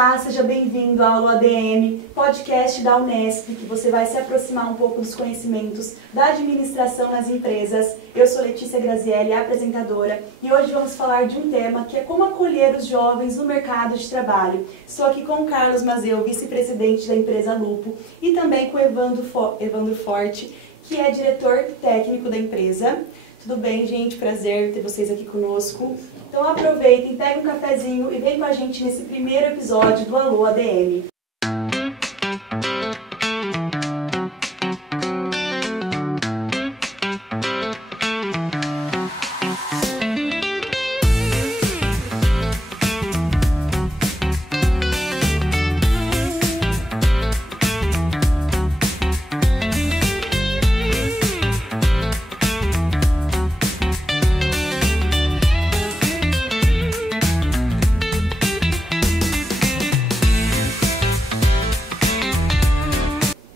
Olá, seja bem-vindo ao ADM, podcast da Unesp, que você vai se aproximar um pouco dos conhecimentos da administração nas empresas. Eu sou Letícia Grazielli, apresentadora, e hoje vamos falar de um tema que é como acolher os jovens no mercado de trabalho. Estou aqui com o Carlos Mazeu, vice-presidente da empresa Lupo, e também com o Evandro Forte, que é diretor técnico da empresa. Tudo bem, gente? Prazer ter vocês aqui conosco. Então aproveitem, peguem um cafezinho e vem com a gente nesse primeiro episódio do Alô ADM.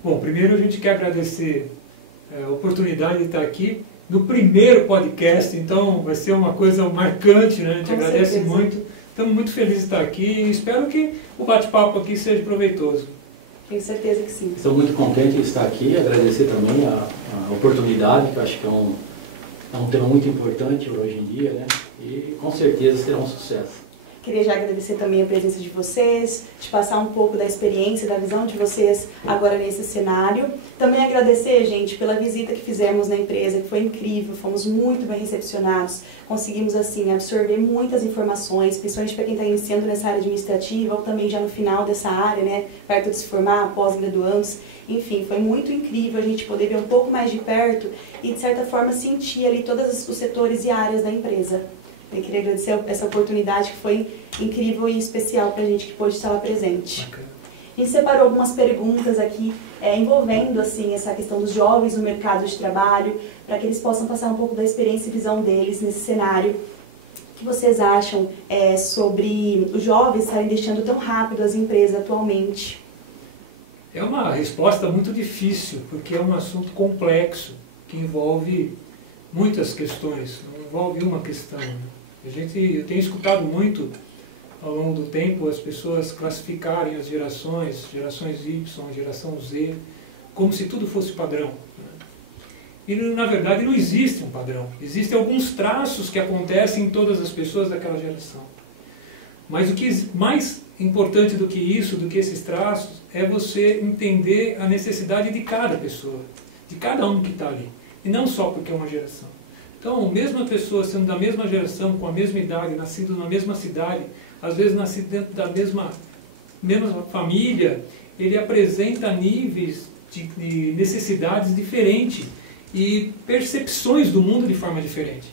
Bom, primeiro a gente quer agradecer a oportunidade de estar aqui no primeiro podcast, então vai ser uma coisa marcante, né? A gente agradece muito, estamos muito felizes de estar aqui e espero que o bate-papo aqui seja proveitoso. Tenho certeza que sim. Estou muito contente de estar aqui, agradecer também a oportunidade, que eu acho que é um tema muito importante hoje em dia, né? E com certeza será um sucesso. Queria já agradecer também a presença de vocês, de passar um pouco da experiência, da visão de vocês agora nesse cenário. Também agradecer, gente, pela visita que fizemos na empresa, que foi incrível, fomos muito bem recepcionados, conseguimos, assim, absorver muitas informações, principalmente para quem está iniciando nessa área administrativa ou também já no final dessa área, né, perto de se formar, pós-graduandos. Enfim, foi muito incrível a gente poder ver um pouco mais de perto e, de certa forma, sentir ali todos os setores e áreas da empresa. Eu queria agradecer essa oportunidade que foi incrível e especial para a gente que pôde estar lá presente. Bacana. A gente separou algumas perguntas aqui envolvendo assim, essa questão dos jovens no mercado de trabalho, para que eles possam passar um pouco da experiência e visão deles nesse cenário. O que vocês acham sobre os jovens estarem deixando tão rápido as empresas atualmente? É uma resposta muito difícil, porque é um assunto complexo, que envolve muitas questões, não envolve uma questão, né? Eu tenho escutado muito ao longo do tempo as pessoas classificarem as gerações Y, geração Z, como se tudo fosse padrão, né? E na verdade não existe um padrão, existem alguns traços que acontecem em todas as pessoas daquela geração. Mas o que é mais importante do que isso, do que esses traços, é você entender a necessidade de cada pessoa, de cada um que está ali, e não só porque é uma geração. Então, mesmo a pessoa sendo da mesma geração, com a mesma idade, nascido na mesma cidade, às vezes nascido dentro da mesma família, ele apresenta níveis de necessidades diferentes e percepções do mundo de forma diferente.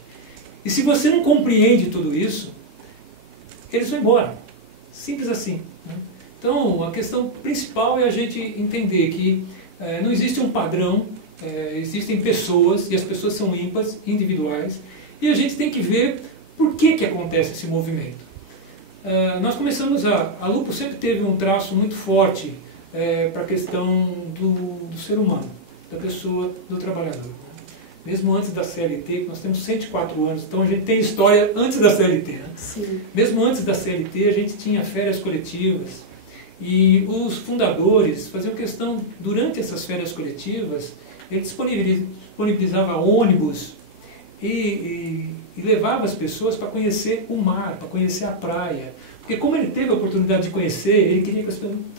E se você não compreende tudo isso, eles vão embora. Simples assim, né? Então, a questão principal é a gente entender que não existe um padrão. Existem pessoas, e as pessoas são ímpares, individuais, e a gente tem que ver por que acontece esse movimento. Nós começamos a Lupo sempre teve um traço muito forte para a questão do ser humano, da pessoa, do trabalhador, né? Mesmo antes da CLT, nós temos 104 anos, então a gente tem história antes da CLT, né? Sim. Mesmo antes da CLT, a gente tinha férias coletivas, e os fundadores faziam questão, durante essas férias coletivas, ele disponibilizava ônibus e levava as pessoas para conhecer o mar, para conhecer a praia. Porque como ele teve a oportunidade de conhecer, ele queria que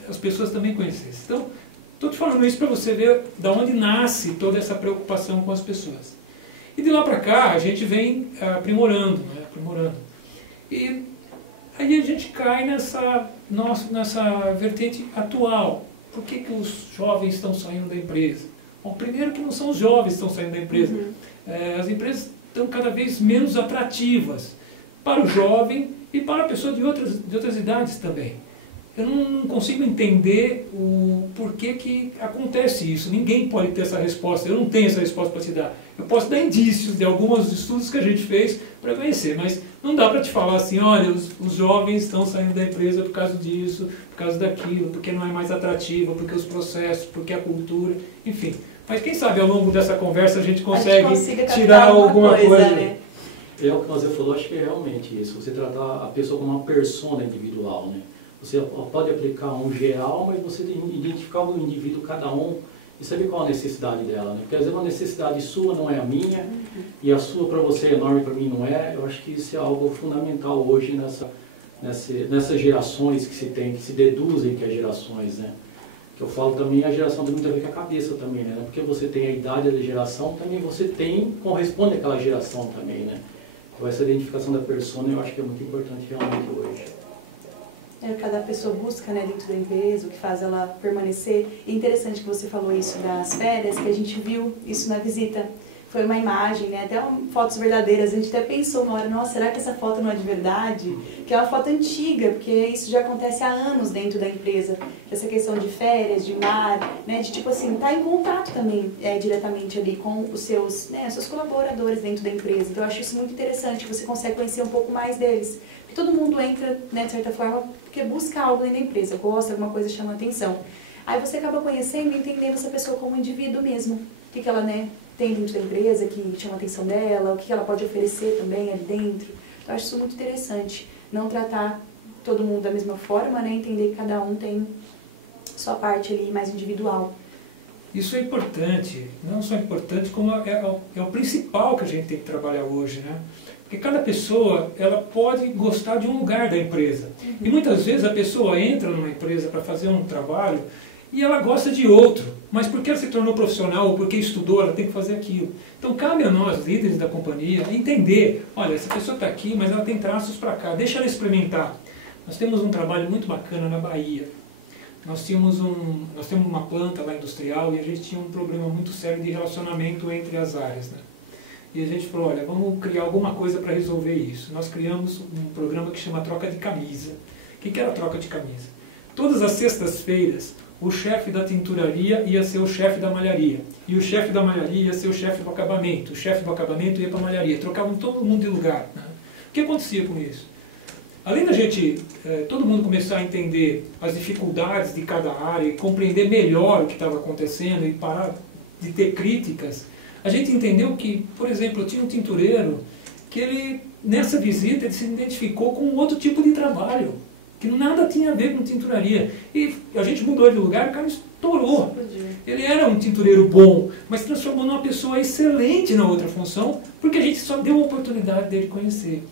as pessoas também conhecessem. Então, estou te falando isso para você ver de onde nasce toda essa preocupação com as pessoas. E de lá para cá, a gente vem aprimorando, né? Aprimorando. E aí a gente cai nessa vertente atual. Por que os jovens estão saindo da empresa? Bom, primeiro que não são os jovens que estão saindo da empresa. As empresas estão cada vez menos atrativas para o jovem e para a pessoa de outras idades também. Eu não consigo entender o porquê que acontece isso. Ninguém pode ter essa resposta. Eu não tenho essa resposta para te dar. Eu posso dar indícios de alguns estudos que a gente fez para conhecer, mas não dá para te falar assim, olha, os jovens estão saindo da empresa por causa disso, por causa daquilo, porque não é mais atrativa, porque os processos, porque a cultura, enfim. Mas quem sabe ao longo dessa conversa a gente consegue tirar alguma coisa. Né? É o que você falou, acho que é realmente isso. Você tratar a pessoa como uma persona individual, né? Você pode aplicar um geral, mas você tem que identificar o indivíduo, cada um, e saber qual a necessidade dela, né? Porque às vezes uma necessidade sua não é a minha, e a sua para você é enorme, para mim não é. Eu acho que isso é algo fundamental hoje nessas gerações que se tem, que se deduzem que as gerações, né? Que eu falo também, a geração tem muito a ver com a cabeça também, né? Porque você tem a idade da geração, também você corresponde àquela geração também, né? Então essa identificação da persona eu acho que é muito importante realmente hoje. Cada pessoa busca, né, dentro da empresa o que faz ela permanecer. E interessante que você falou isso das férias, que a gente viu isso na visita. Foi uma imagem, né, até fotos verdadeiras. A gente até pensou uma hora, nossa, será que essa foto não é de verdade? Que é uma foto antiga, porque isso já acontece há anos dentro da empresa. Essa questão de férias, de mar, né, de tipo assim, estar em contato também diretamente ali com os seus colaboradores dentro da empresa. Então eu acho isso muito interessante, que você consegue conhecer um pouco mais deles. Porque todo mundo entra, né, de certa forma, porque busca algo dentro da empresa, gosta, alguma coisa chama atenção. Aí você acaba conhecendo e entendendo essa pessoa como indivíduo mesmo. O que ela, né, tem dentro da empresa que chama a atenção dela, o que ela pode oferecer também ali dentro. Então, eu acho isso muito interessante. Não tratar todo mundo da mesma forma, né? Entender que cada um tem sua parte ali mais individual. Isso é importante, não só importante, como é o principal que a gente tem que trabalhar hoje, né? Porque cada pessoa, ela pode gostar de um lugar da empresa. E muitas vezes a pessoa entra numa empresa para fazer um trabalho e ela gosta de outro, mas porque ela se tornou profissional ou porque estudou, ela tem que fazer aquilo. Então cabe a nós, líderes da companhia, entender, olha, essa pessoa está aqui, mas ela tem traços para cá, deixa ela experimentar. Nós temos um trabalho muito bacana na Bahia. Nós temos uma planta lá industrial e a gente tinha um problema muito sério de relacionamento entre as áreas, né? E a gente falou, olha, vamos criar alguma coisa para resolver isso. Nós criamos um programa que chama Troca de Camisa. O que era a troca de camisa? Todas as sextas-feiras, o chefe da tinturaria ia ser o chefe da malharia. E o chefe da malharia ia ser o chefe do acabamento. O chefe do acabamento ia para a malharia. Trocavam todo mundo de lugar, né? O que acontecia com isso? Além da gente, todo mundo começar a entender as dificuldades de cada área e compreender melhor o que estava acontecendo e parar de ter críticas, a gente entendeu que, por exemplo, eu tinha um tintureiro que ele, nessa visita, ele se identificou com um outro tipo de trabalho, que nada tinha a ver com tinturaria. E a gente mudou ele de lugar, o cara estourou. Ele era um tintureiro bom, mas transformou numa pessoa excelente na outra função, porque a gente só deu a oportunidade dele conhecer.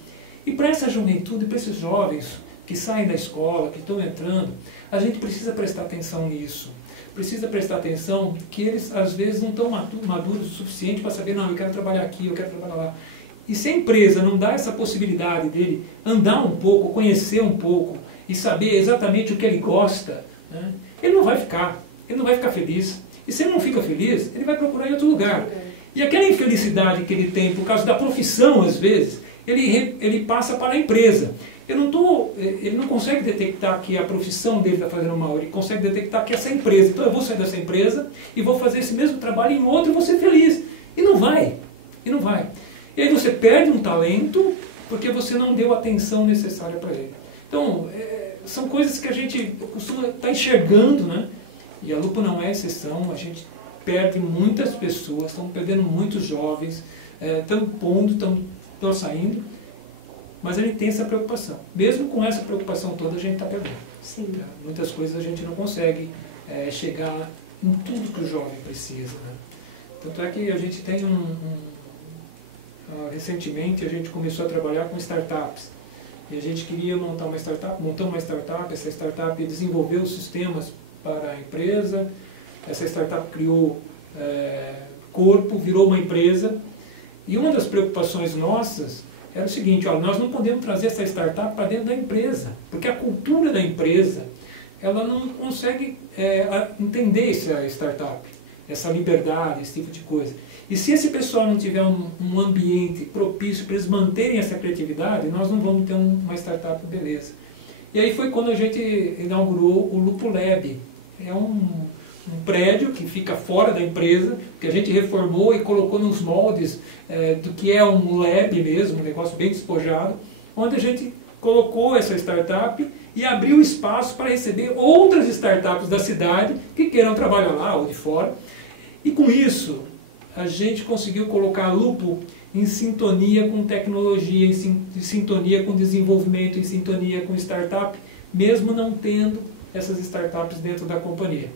E para essa juventude, para esses jovens que saem da escola, que estão entrando, a gente precisa prestar atenção nisso. Precisa prestar atenção que eles, às vezes, não estão maduros o suficiente para saber, não, eu quero trabalhar aqui, eu quero trabalhar lá. E se a empresa não dá essa possibilidade dele andar um pouco, conhecer um pouco e saber exatamente o que ele gosta, né, ele não vai ficar feliz. E se ele não fica feliz, ele vai procurar em outro lugar. E aquela infelicidade que ele tem por causa da profissão, às vezes, ele passa para a empresa. Ele não consegue detectar que a profissão dele está fazendo mal, ele consegue detectar que essa empresa, então eu vou sair dessa empresa e vou fazer esse mesmo trabalho em outro e vou ser feliz. E não vai. E aí você perde um talento porque você não deu a atenção necessária para ele. Então, são coisas que a gente costuma estar enxergando, né? E a Lupo não é exceção, a gente perde muitas pessoas, estamos perdendo muitos jovens, estamos pondo, estão saindo, mas a gente tem essa preocupação. Mesmo com essa preocupação toda, a gente está perdendo. Sim. Tá? Muitas coisas a gente não consegue chegar em tudo que o jovem precisa, né? Tanto é que a gente tem recentemente a gente começou a trabalhar com startups. E a gente queria montar uma startup, montamos uma startup, essa startup desenvolveu sistemas para a empresa, essa startup criou corpo, virou uma empresa. E uma das preocupações nossas era o seguinte, olha, nós não podemos trazer essa startup para dentro da empresa, porque a cultura da empresa, ela não consegue entender essa startup, essa liberdade, esse tipo de coisa. E se esse pessoal não tiver um ambiente propício para eles manterem essa criatividade, nós não vamos ter uma startup beleza. E aí foi quando a gente inaugurou o Lupo Lab. É um prédio que fica fora da empresa, que a gente reformou e colocou nos moldes do que é um lab mesmo, um negócio bem despojado, onde a gente colocou essa startup e abriu espaço para receber outras startups da cidade que queiram trabalhar lá ou de fora. E com isso, a gente conseguiu colocar a Lupo em sintonia com tecnologia, em sintonia com desenvolvimento, em sintonia com startup, mesmo não tendo essas startups dentro da companhia.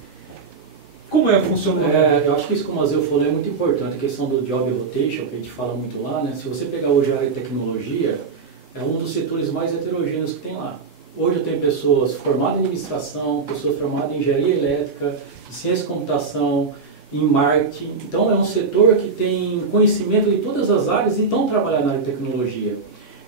Como é que funciona? Eu acho que isso, como o Mazeu falou, é muito importante, a questão do job rotation, que a gente fala muito lá, né? Se você pegar hoje a área de tecnologia, é um dos setores mais heterogêneos que tem lá. Hoje eu tenho pessoas formadas em administração, pessoas formadas em engenharia elétrica, em ciência de computação, em marketing. Então é um setor que tem conhecimento de todas as áreas e estão trabalhando na área de tecnologia.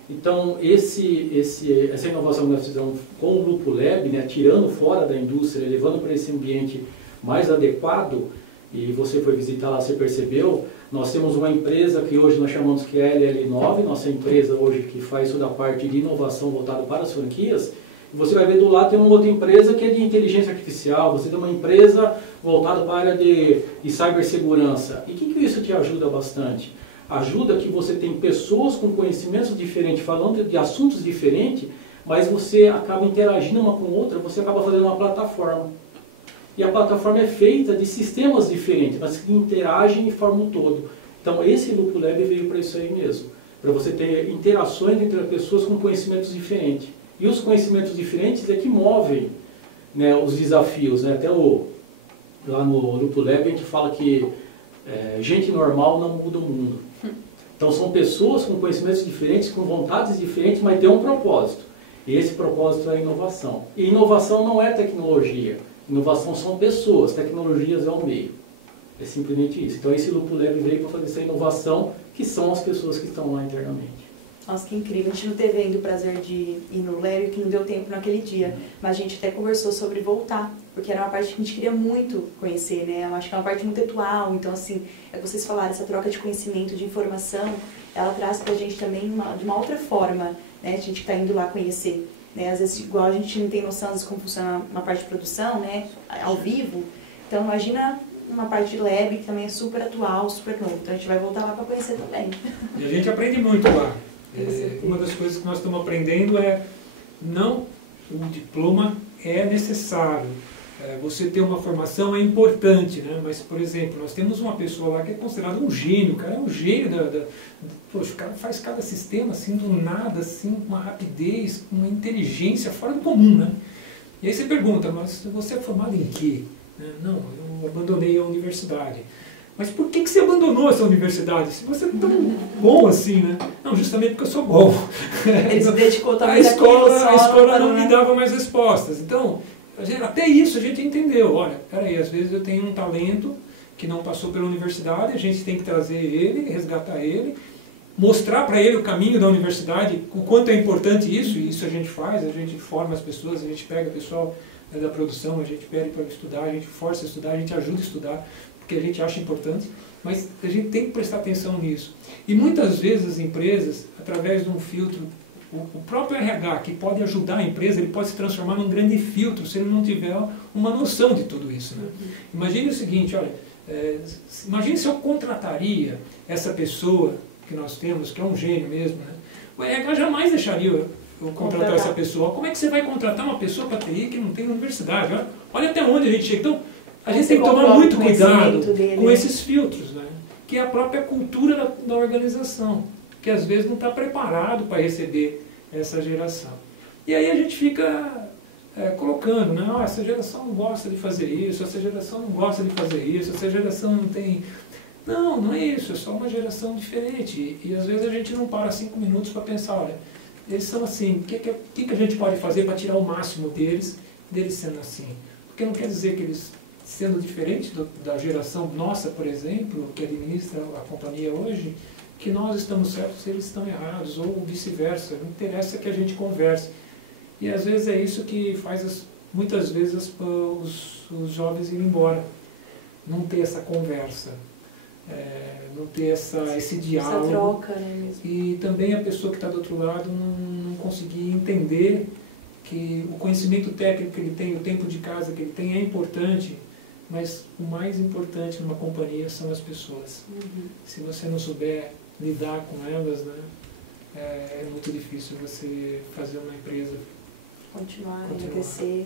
Então essa inovação que nós fizemos com o Lupo Lab, né, tirando fora da indústria, levando para esse ambiente mais adequado, e você foi visitar lá, você percebeu, nós temos uma empresa que hoje nós chamamos que é a LL9, nossa empresa hoje que faz toda a parte de inovação voltada para as franquias. E você vai ver do lado tem uma outra empresa que é de inteligência artificial, você tem uma empresa voltada para a área de cibersegurança. E o que isso te ajuda bastante? Ajuda que você tem pessoas com conhecimentos diferentes, falando de assuntos diferentes, mas você acaba interagindo uma com a outra, você acaba fazendo uma plataforma. E a plataforma é feita de sistemas diferentes, mas que interagem e formam um todo. Então esse Lupo Lab veio para isso aí mesmo, para você ter interações entre pessoas com conhecimentos diferentes. E os conhecimentos diferentes é que movem, né, os desafios. Né? Até lá no Lupo Lab a gente fala que gente normal não muda o mundo. Então são pessoas com conhecimentos diferentes, com vontades diferentes, mas tem um propósito. E esse propósito é a inovação. E inovação não é tecnologia. Inovação são pessoas, tecnologias é o meio. É simplesmente isso. Então esse Lupo Lab veio para fazer essa inovação, que são as pessoas que estão lá internamente. Nossa, que incrível. A gente não teve ainda o prazer de ir no Lério, que não deu tempo naquele dia. Mas a gente até conversou sobre voltar, porque era uma parte que a gente queria muito conhecer, né? Eu acho que é uma parte muito atual. Então, assim, é que vocês falaram, essa troca de conhecimento, de informação, ela traz pra gente também de uma outra forma, né? A gente que tá indo lá conhecer. Né? Às vezes, igual a gente não tem noção de como funciona uma parte de produção, né? Ao vivo. Então, imagina uma parte de lab que também é super atual, super novo. Então, a gente vai voltar lá para conhecer também. E a gente aprende muito lá. Uma das coisas que nós estamos aprendendo é não o diploma é necessário. Você ter uma formação é importante, né? Mas, por exemplo, nós temos uma pessoa lá que é considerada um gênio, o cara é um gênio poxa, o cara faz cada sistema assim do nada, assim, com uma rapidez, com uma inteligência fora do comum, né? E aí você pergunta, mas você é formado em quê? Não, eu abandonei a universidade. Mas por que você abandonou essa universidade? Se você é tão bom assim, né? Não, justamente porque eu sou bom. Ele se dedicou também a escola não me dava mais respostas. Então, até isso a gente entendeu. Olha, peraí, às vezes eu tenho um talento que não passou pela universidade, a gente tem que trazer ele, resgatar ele, mostrar para ele o caminho da universidade, o quanto é importante isso, e isso a gente faz, a gente forma as pessoas, a gente pega o pessoal da produção, a gente pede para estudar, a gente força a estudar, a gente ajuda a estudar, porque a gente acha importante, mas a gente tem que prestar atenção nisso. E muitas vezes as empresas, através de um filtro, o próprio RH, que pode ajudar a empresa, ele pode se transformar num grande filtro se ele não tiver uma noção de tudo isso. Né? Imagine o seguinte, olha, imagine se eu contrataria essa pessoa que nós temos, que é um gênio mesmo, né? O RH jamais deixaria eu contratar essa pessoa. Como é que você vai contratar uma pessoa para TI que não tem universidade? Olha até onde a gente chega. Então, a gente tem que tomar muito cuidado com esses filtros, né? Que é a própria cultura da organização, que às vezes não está preparado para receber essa geração. E aí a gente fica colocando, né? Oh, essa geração não gosta de fazer isso, essa geração não gosta de fazer isso, essa geração não tem... Não, não é isso, é só uma geração diferente. E às vezes a gente não para 5 minutos para pensar, olha, eles são assim, o que a gente pode fazer para tirar o máximo deles sendo assim? Porque não quer dizer que eles, sendo diferentes da geração nossa, por exemplo, que administra a companhia hoje, que nós estamos certos e eles estão errados, ou vice-versa. Não interessa que a gente converse. E às vezes é isso que faz, muitas vezes, os jovens irem embora. Não ter essa conversa. Não ter esse diálogo. Essa troca, né, mesmo. E também a pessoa que está do outro lado não conseguir entender que o conhecimento técnico que ele tem, o tempo de casa que ele tem é importante, mas o mais importante numa companhia são as pessoas. Se você não souber lidar com elas, né, é muito difícil você fazer uma empresa continuar. Crescer.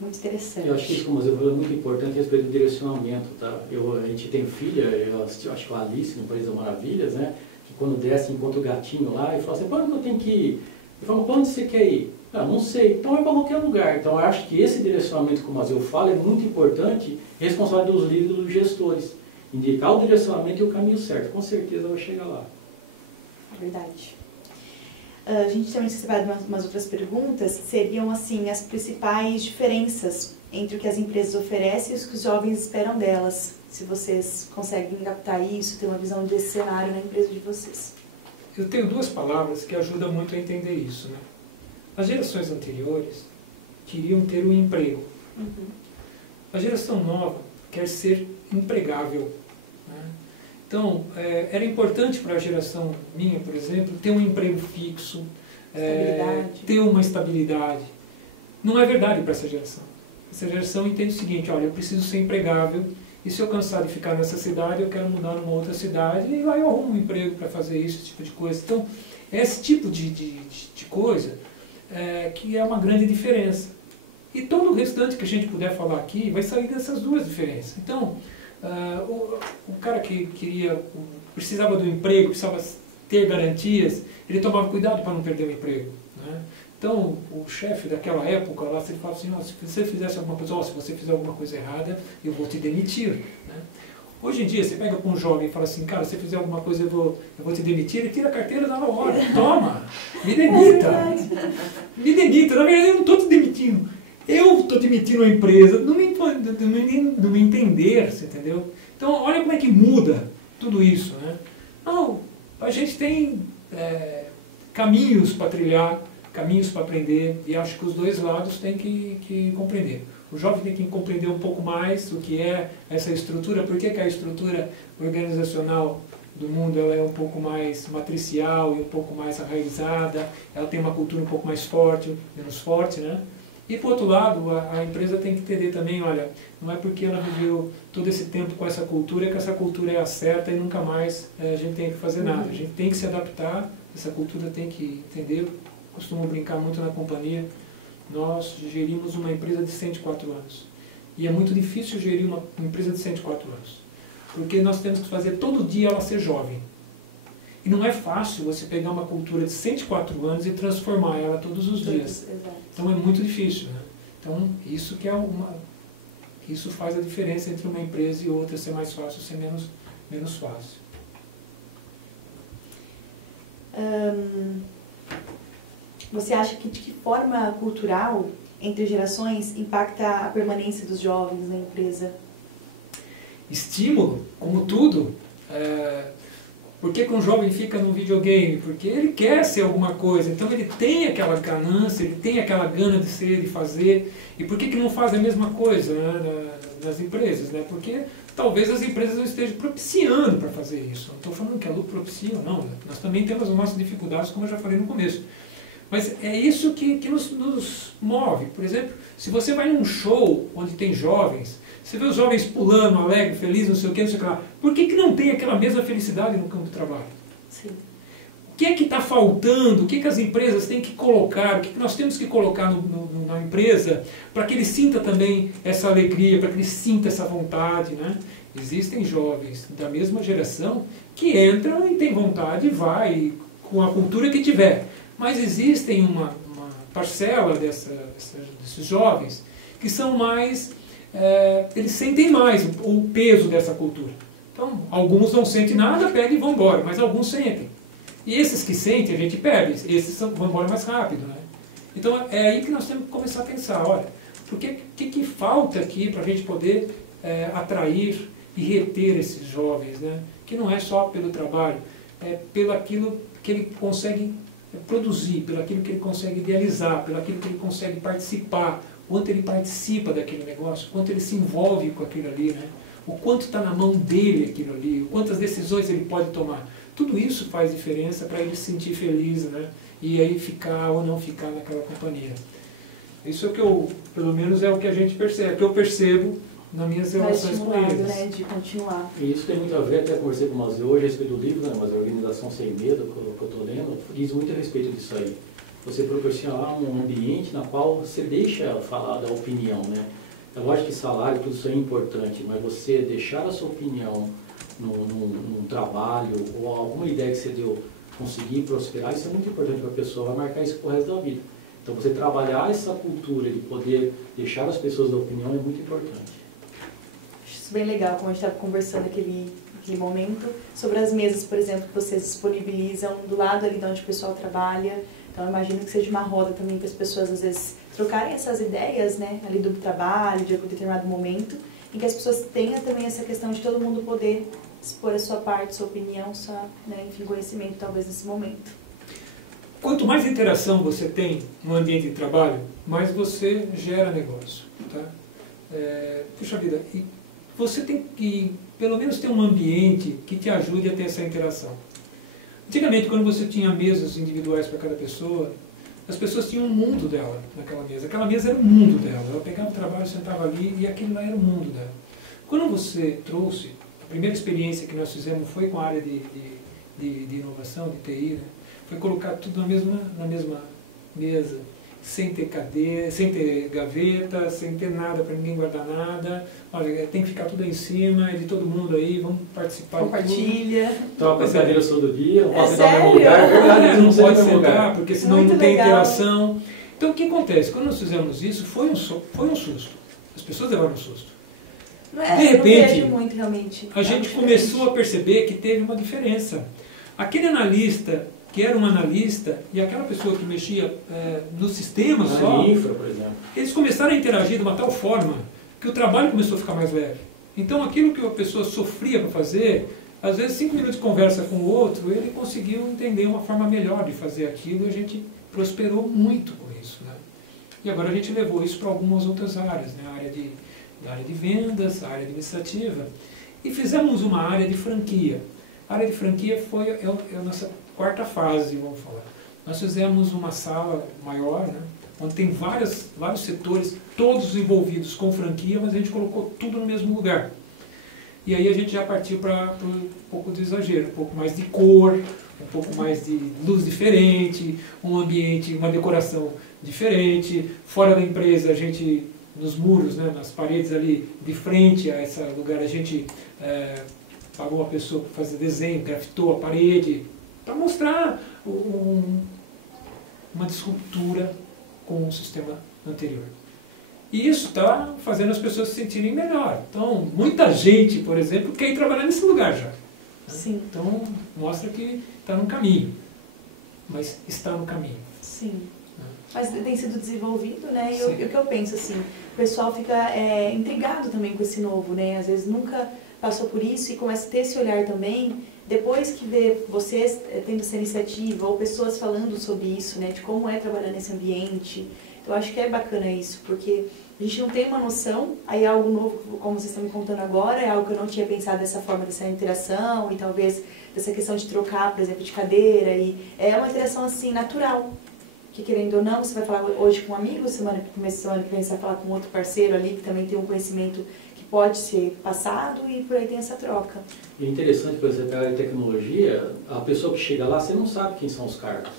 Muito interessante. Eu acho que isso, como você falou, é muito importante a respeito do direcionamento. Tá? A gente tem filha, eu acho que a Alice, no País das Maravilhas, né, que quando desce encontra o gatinho lá e fala assim, para onde eu tenho que ir? Ele fala, para onde você quer ir? Não sei. Então é para qualquer lugar. Então eu acho que esse direcionamento, como eu falo, é muito importante, responsável dos líderes e dos gestores. Indicar o direcionamento e o caminho certo. Com certeza vai chegar lá. Verdade. A gente também tem separado umas outras perguntas, que seriam assim, as principais diferenças entre o que as empresas oferecem e os que os jovens esperam delas. Se vocês conseguem captar isso, ter uma visão desse cenário na empresa de vocês. Eu tenho duas palavras que ajudam muito a entender isso, né? As gerações anteriores queriam ter um emprego. Uhum. A geração nova quer ser empregável, né? Então, era importante para a geração minha, por exemplo, ter um emprego fixo, ter uma estabilidade. Não é verdade para essa geração. Essa geração entende o seguinte: olha, eu preciso ser empregável, e se eu cansar de ficar nessa cidade, eu quero mudar numa outra cidade, e lá eu arrumo um emprego para fazer isso, esse tipo de coisa. Então, esse tipo de coisa que é uma grande diferença. E todo o restante que a gente puder falar aqui vai sair dessas duas diferenças. Então, o cara que precisava do emprego, precisava ter garantias, ele tomava cuidado para não perder o emprego, né? Então, o chefe daquela época lá, você fala assim: se você fizesse alguma coisa, se você fizer alguma coisa errada, eu vou te demitir, né? Hoje em dia, você pega para um jovem e fala assim: cara, se você fizer alguma coisa, eu vou te demitir, ele tira a carteira na hora, toma, me demita, me demita. Na verdade, eu não estou te demitindo, eu estou demitindo a empresa, não me entender, você entendeu? Então, olha como é que muda tudo isso, né? Não, a gente tem caminhos para trilhar, caminhos para aprender, e acho que os dois lados têm que compreender. O jovem tem que compreender um pouco mais o que é essa estrutura, por que a estrutura organizacional do mundo ela é um pouco mais matricial e um pouco mais arraizada, ela tem uma cultura um pouco mais forte, menos forte, né? E, por outro lado, a empresa tem que entender também: olha, não é porque ela viveu todo esse tempo com essa cultura que essa cultura é a certa e nunca mais a gente tem que fazer nada. A gente tem que se adaptar, essa cultura tem que entender. Costumo brincar muito na companhia, nós gerimos uma empresa de 104 anos. E é muito difícil gerir uma empresa de 104 anos, porque nós temos que fazer todo dia ela ser jovem. E não é fácil você pegar uma cultura de 104 anos e transformar ela todos os dias. Então é muito difícil, né? Então isso isso faz a diferença entre uma empresa e outra, ser mais fácil, ser menos fácil. Você acha que de que forma cultural entre gerações impacta a permanência dos jovens na empresa? Estímulo, como tudo. Por que um jovem fica no videogame? Porque ele quer ser alguma coisa, então ele tem aquela ganância, ele tem aquela gana de ser, de fazer. E por que não faz a mesma coisa, né, nas empresas? Né? Porque talvez as empresas não estejam propiciando para fazer isso. Não estou falando que a lucro propicia, não. Nós também temos as nossas dificuldades, como eu já falei no começo. Mas é isso que nos move. Por exemplo, se você vai num show onde tem jovens, você vê os jovens pulando, alegre, feliz, não sei o que, não sei o que lá. Por que não tem aquela mesma felicidade no campo de trabalho? Sim. O que é que está faltando? O que as empresas têm que colocar? O que nós temos que colocar na empresa para que ele sinta também essa alegria, para que ele sinta essa vontade, né? Existem jovens da mesma geração que entram e têm vontade e vai com a cultura que tiver. Mas existem uma parcela desses jovens que são mais... eles sentem mais o peso dessa cultura. Então, alguns não sentem nada, pegam e vão embora, mas alguns sentem. E esses que sentem, a gente perde, esses vão embora mais rápido, né? Então, é aí que nós temos que começar a pensar: olha, o que falta aqui para a gente poder atrair e reter esses jovens, né? Que não é só pelo trabalho, é pelo aquilo que ele consegue produzir, pelo aquilo que ele consegue idealizar, pelo aquilo que ele consegue participar, quanto ele participa daquele negócio, quanto ele se envolve com aquilo ali, né? O quanto está na mão dele aquilo ali, quantas decisões ele pode tomar. Tudo isso faz diferença para ele se sentir feliz, né? E aí ficar ou não ficar naquela companhia. Isso é o que pelo menos é o que a gente percebe, que eu percebo nas minhas relações com eles. Né, de continuar. E isso tem muito a ver, até conversei com o Mazeu hoje a respeito do livro, né, mas a Organização Sem Medo, que eu estou lendo, diz muito a respeito disso aí. Você proporcionar um ambiente na qual você deixa falar da opinião, né? Eu acho que salário, tudo isso é importante, mas você deixar a sua opinião num trabalho ou alguma ideia que você deu, conseguir prosperar, isso é muito importante para a pessoa, vai marcar isso pro resto da vida. Então você trabalhar essa cultura de poder deixar as pessoas da opinião é muito importante. Acho isso bem legal, como a gente estava conversando naquele momento, sobre as mesas, por exemplo, que vocês disponibilizam do lado ali de onde o pessoal trabalha. Então, eu imagino que seja uma roda também para as pessoas, às vezes, trocarem essas ideias, né, ali do trabalho, de algum determinado momento, em que as pessoas tenham também essa questão de todo mundo poder expor a sua parte, sua opinião, sua, né, enfim, conhecimento, talvez, nesse momento. Quanto mais interação você tem no ambiente de trabalho, mais você gera negócio. Tá? Puxa vida, e você tem que, pelo menos, ter um ambiente que te ajude a ter essa interação. Antigamente, quando você tinha mesas individuais para cada pessoa, as pessoas tinham um mundo dela naquela mesa. Aquela mesa era o mundo dela. Ela pegava o trabalho, sentava ali e aquilo lá era o mundo dela. Quando você trouxe, a primeira experiência que nós fizemos foi com a área de inovação, de TI, né? Foi colocar tudo na mesma mesa, sem ter cadeira, sem ter gaveta, sem ter nada para ninguém guardar nada. Olha, tem que ficar tudo aí em cima, é de todo mundo aí, vamos participar. Compartilha. Troca as cadeiras todo dia, não pode sério? sentar no mesmo lugar, é verdade, Não pode sentar no mesmo sentar, lugar. porque senão Muito não tem legal. interação. Então o que acontece? Quando nós fizemos isso, foi um susto. As pessoas levaram um susto. Não De repente, não vejo muito, realmente. A gente começou a perceber que teve uma diferença. Aquele analista, que era um analista, e aquela pessoa que mexia no sistema só, Infra, por exemplo. eles começaram a interagir de uma tal forma que o trabalho começou a ficar mais leve. Então aquilo que a pessoa sofria para fazer, às vezes 5 minutos de conversa com o outro, ele conseguiu entender uma forma melhor de fazer aquilo e a gente prosperou muito com isso. Né? E agora a gente levou isso para algumas outras áreas, né? A área de vendas, a área administrativa, e fizemos uma área de franquia. A área de franquia foi a nossa quarta fase, vamos falar. Nós fizemos uma sala maior, né, onde tem vários setores, todos envolvidos com franquia, mas a gente colocou tudo no mesmo lugar. E aí a gente já partiu para um pouco de exagero, um pouco mais de cor, um pouco mais de luz diferente, um ambiente, uma decoração diferente. Fora da empresa, a gente, nos muros, né, nas paredes ali de frente a esse lugar, a gente pagou uma pessoa para fazer desenho, grafitou a parede, para mostrar uma disruptura com o sistema anterior. E isso está fazendo as pessoas se sentirem melhor. Então, muita gente, por exemplo, quer ir trabalhar nesse lugar já. Sim. Então, mostra que está no caminho. Mas está no caminho. Sim. Mas tem sido desenvolvido, né? E Sim. o que eu penso, assim, o pessoal fica intrigado também com esse novo, né? Às vezes nunca passou por isso e começa a ter esse olhar também, depois que vê vocês tendo essa iniciativa ou pessoas falando sobre isso, né? De como é trabalhar nesse ambiente. Eu acho que é bacana isso, porque a gente não tem uma noção, aí é algo novo, como vocês estão me contando agora, é algo que eu não tinha pensado dessa forma, dessa interação e talvez dessa questão de trocar, por exemplo, de cadeira, e é uma interação assim, natural. Que querendo ou não, você vai falar hoje com um amigo, semana que vem você vai falar com outro parceiro ali, que também tem um conhecimento que pode ser passado e por aí tem essa troca. E é interessante, por exemplo, a área de tecnologia, a pessoa que chega lá, você não sabe quem são os cargos.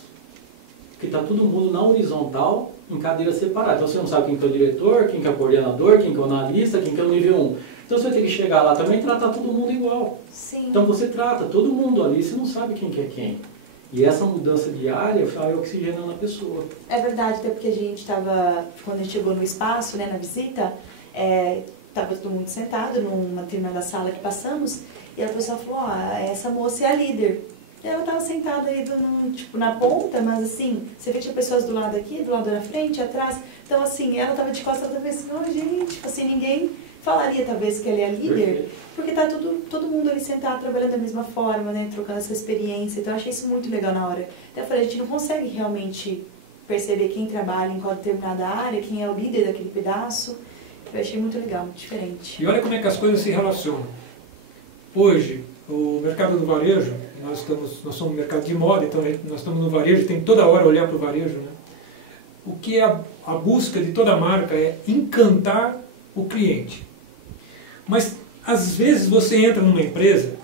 Porque está todo mundo na horizontal, em cadeiras separadas. Então você não sabe quem que é o diretor, quem que é o coordenador, quem que é o analista, quem que é o nível 1. Então você vai ter que chegar lá também e tratar todo mundo igual. Sim. Então você trata todo mundo ali, você não sabe quem que é quem. E essa mudança de área vai oxigenando a pessoa. É verdade, até porque a gente estava, quando a gente chegou no espaço, né, na visita, estava todo mundo sentado numa determinada sala que passamos, e a pessoa falou, essa moça é a líder. E ela estava sentada aí tipo, na ponta, mas assim, você vê que tinha pessoas do lado aqui, do lado da frente, atrás. Então assim, ela estava de costas, ela estava assim, gente, tipo assim, ninguém falaria talvez que ela é a líder. Perfeito. Porque tá todo mundo ali sentado, trabalhando da mesma forma, né, trocando essa experiência. Então eu achei isso muito legal na hora. Então eu falei, a gente não consegue realmente perceber quem trabalha em qual determinada área, quem é o líder daquele pedaço. Eu achei muito legal, muito diferente. E olha como é que as coisas se relacionam. Hoje, o mercado do varejo, nós somos um mercado de moda, então nós estamos no varejo, tem toda hora olhar para o varejo, né? O que é a busca de toda marca é encantar o cliente. Mas às vezes você entra numa empresa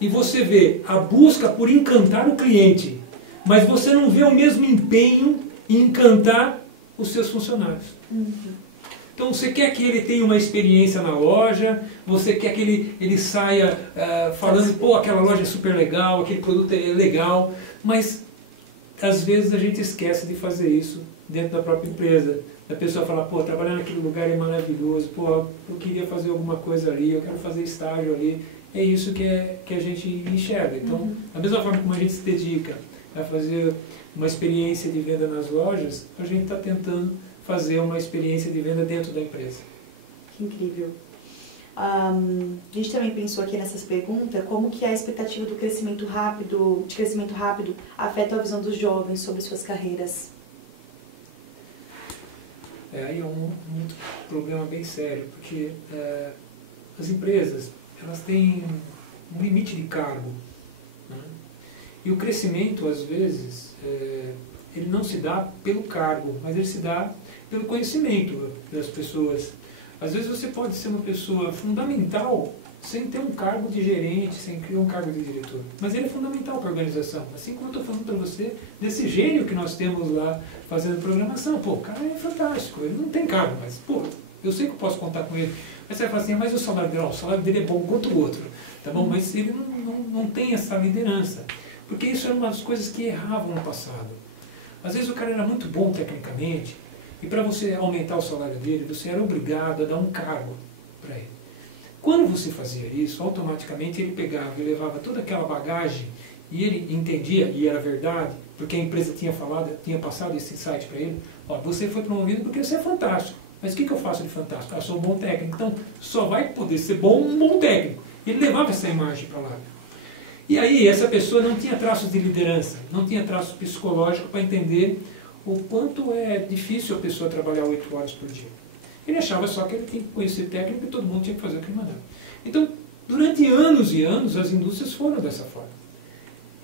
e você vê a busca por encantar o cliente, mas você não vê o mesmo empenho em encantar os seus funcionários. Uhum. Então você quer que ele tenha uma experiência na loja, você quer que ele saia falando, pô, aquela loja é super legal, aquele produto é legal, mas às vezes a gente esquece de fazer isso dentro da própria empresa. A pessoa fala, pô, trabalhar naquele lugar é maravilhoso, pô, eu queria fazer alguma coisa ali, eu quero fazer estágio ali. É isso que a gente enxerga. Então, da mesma forma como a gente se dedica a fazer uma experiência de venda nas lojas, a gente está tentando fazer uma experiência de venda dentro da empresa. Que incrível. A gente também pensou aqui nessas perguntas, como que a expectativa do crescimento rápido, afeta a visão dos jovens sobre suas carreiras? Aí é um problema bem sério, porque as empresas, elas têm um limite de cargo, né? E o crescimento, às vezes, ele não se dá pelo cargo, mas ele se dá pelo conhecimento das pessoas. Às vezes você pode ser uma pessoa fundamental sem ter um cargo de gerente, sem ter um cargo de diretor. Mas ele é fundamental para a organização. Assim como eu estou falando para você desse gênio que nós temos lá fazendo programação. Pô, o cara é fantástico, ele não tem cargo, mas pô, eu sei que eu posso contar com ele. Mas você vai falar assim, mas o salário dele é bom quanto o outro. Tá bom? Mas ele não tem essa liderança. Porque isso era uma das coisas que erravam no passado. Às vezes o cara era muito bom tecnicamente, e para você aumentar o salário dele, você era obrigado a dar um cargo para ele. Quando você fazia isso, automaticamente ele pegava e levava toda aquela bagagem, e ele entendia, e era verdade, porque a empresa tinha passado esse insight para ele, ó, você foi promovido porque você é fantástico. Mas o que eu faço de fantástico? Eu sou um bom técnico. Então, só vai poder ser um bom técnico. Ele levava essa imagem para lá. E aí, essa pessoa não tinha traços de liderança, não tinha traços psicológicos para entender o quanto é difícil a pessoa trabalhar 8 horas por dia. Ele achava só que ele tinha que conhecer técnico e todo mundo tinha que fazer o que ele mandava. Então, durante anos e anos, as indústrias foram dessa forma.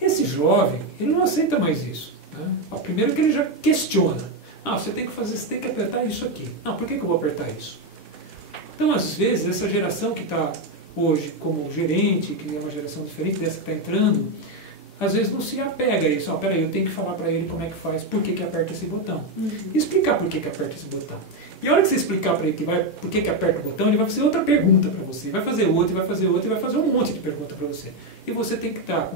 Esse jovem, ele não aceita mais isso. Né? Primeiro que ele já questiona. Ah, você tem que apertar isso aqui. Não, por que eu vou apertar isso? Então, às vezes, essa geração que está hoje como gerente, que é uma geração diferente dessa que está entrando, às vezes não se apega a isso. Ah, peraí, eu tenho que falar para ele como é que faz, por que aperta esse botão. E explicar por que aperta esse botão. E a hora que você explicar para ele por que aperta o botão, ele vai fazer outra pergunta para você. Vai fazer outra, e vai fazer outra, e vai fazer um monte de pergunta para você. E você tem que estar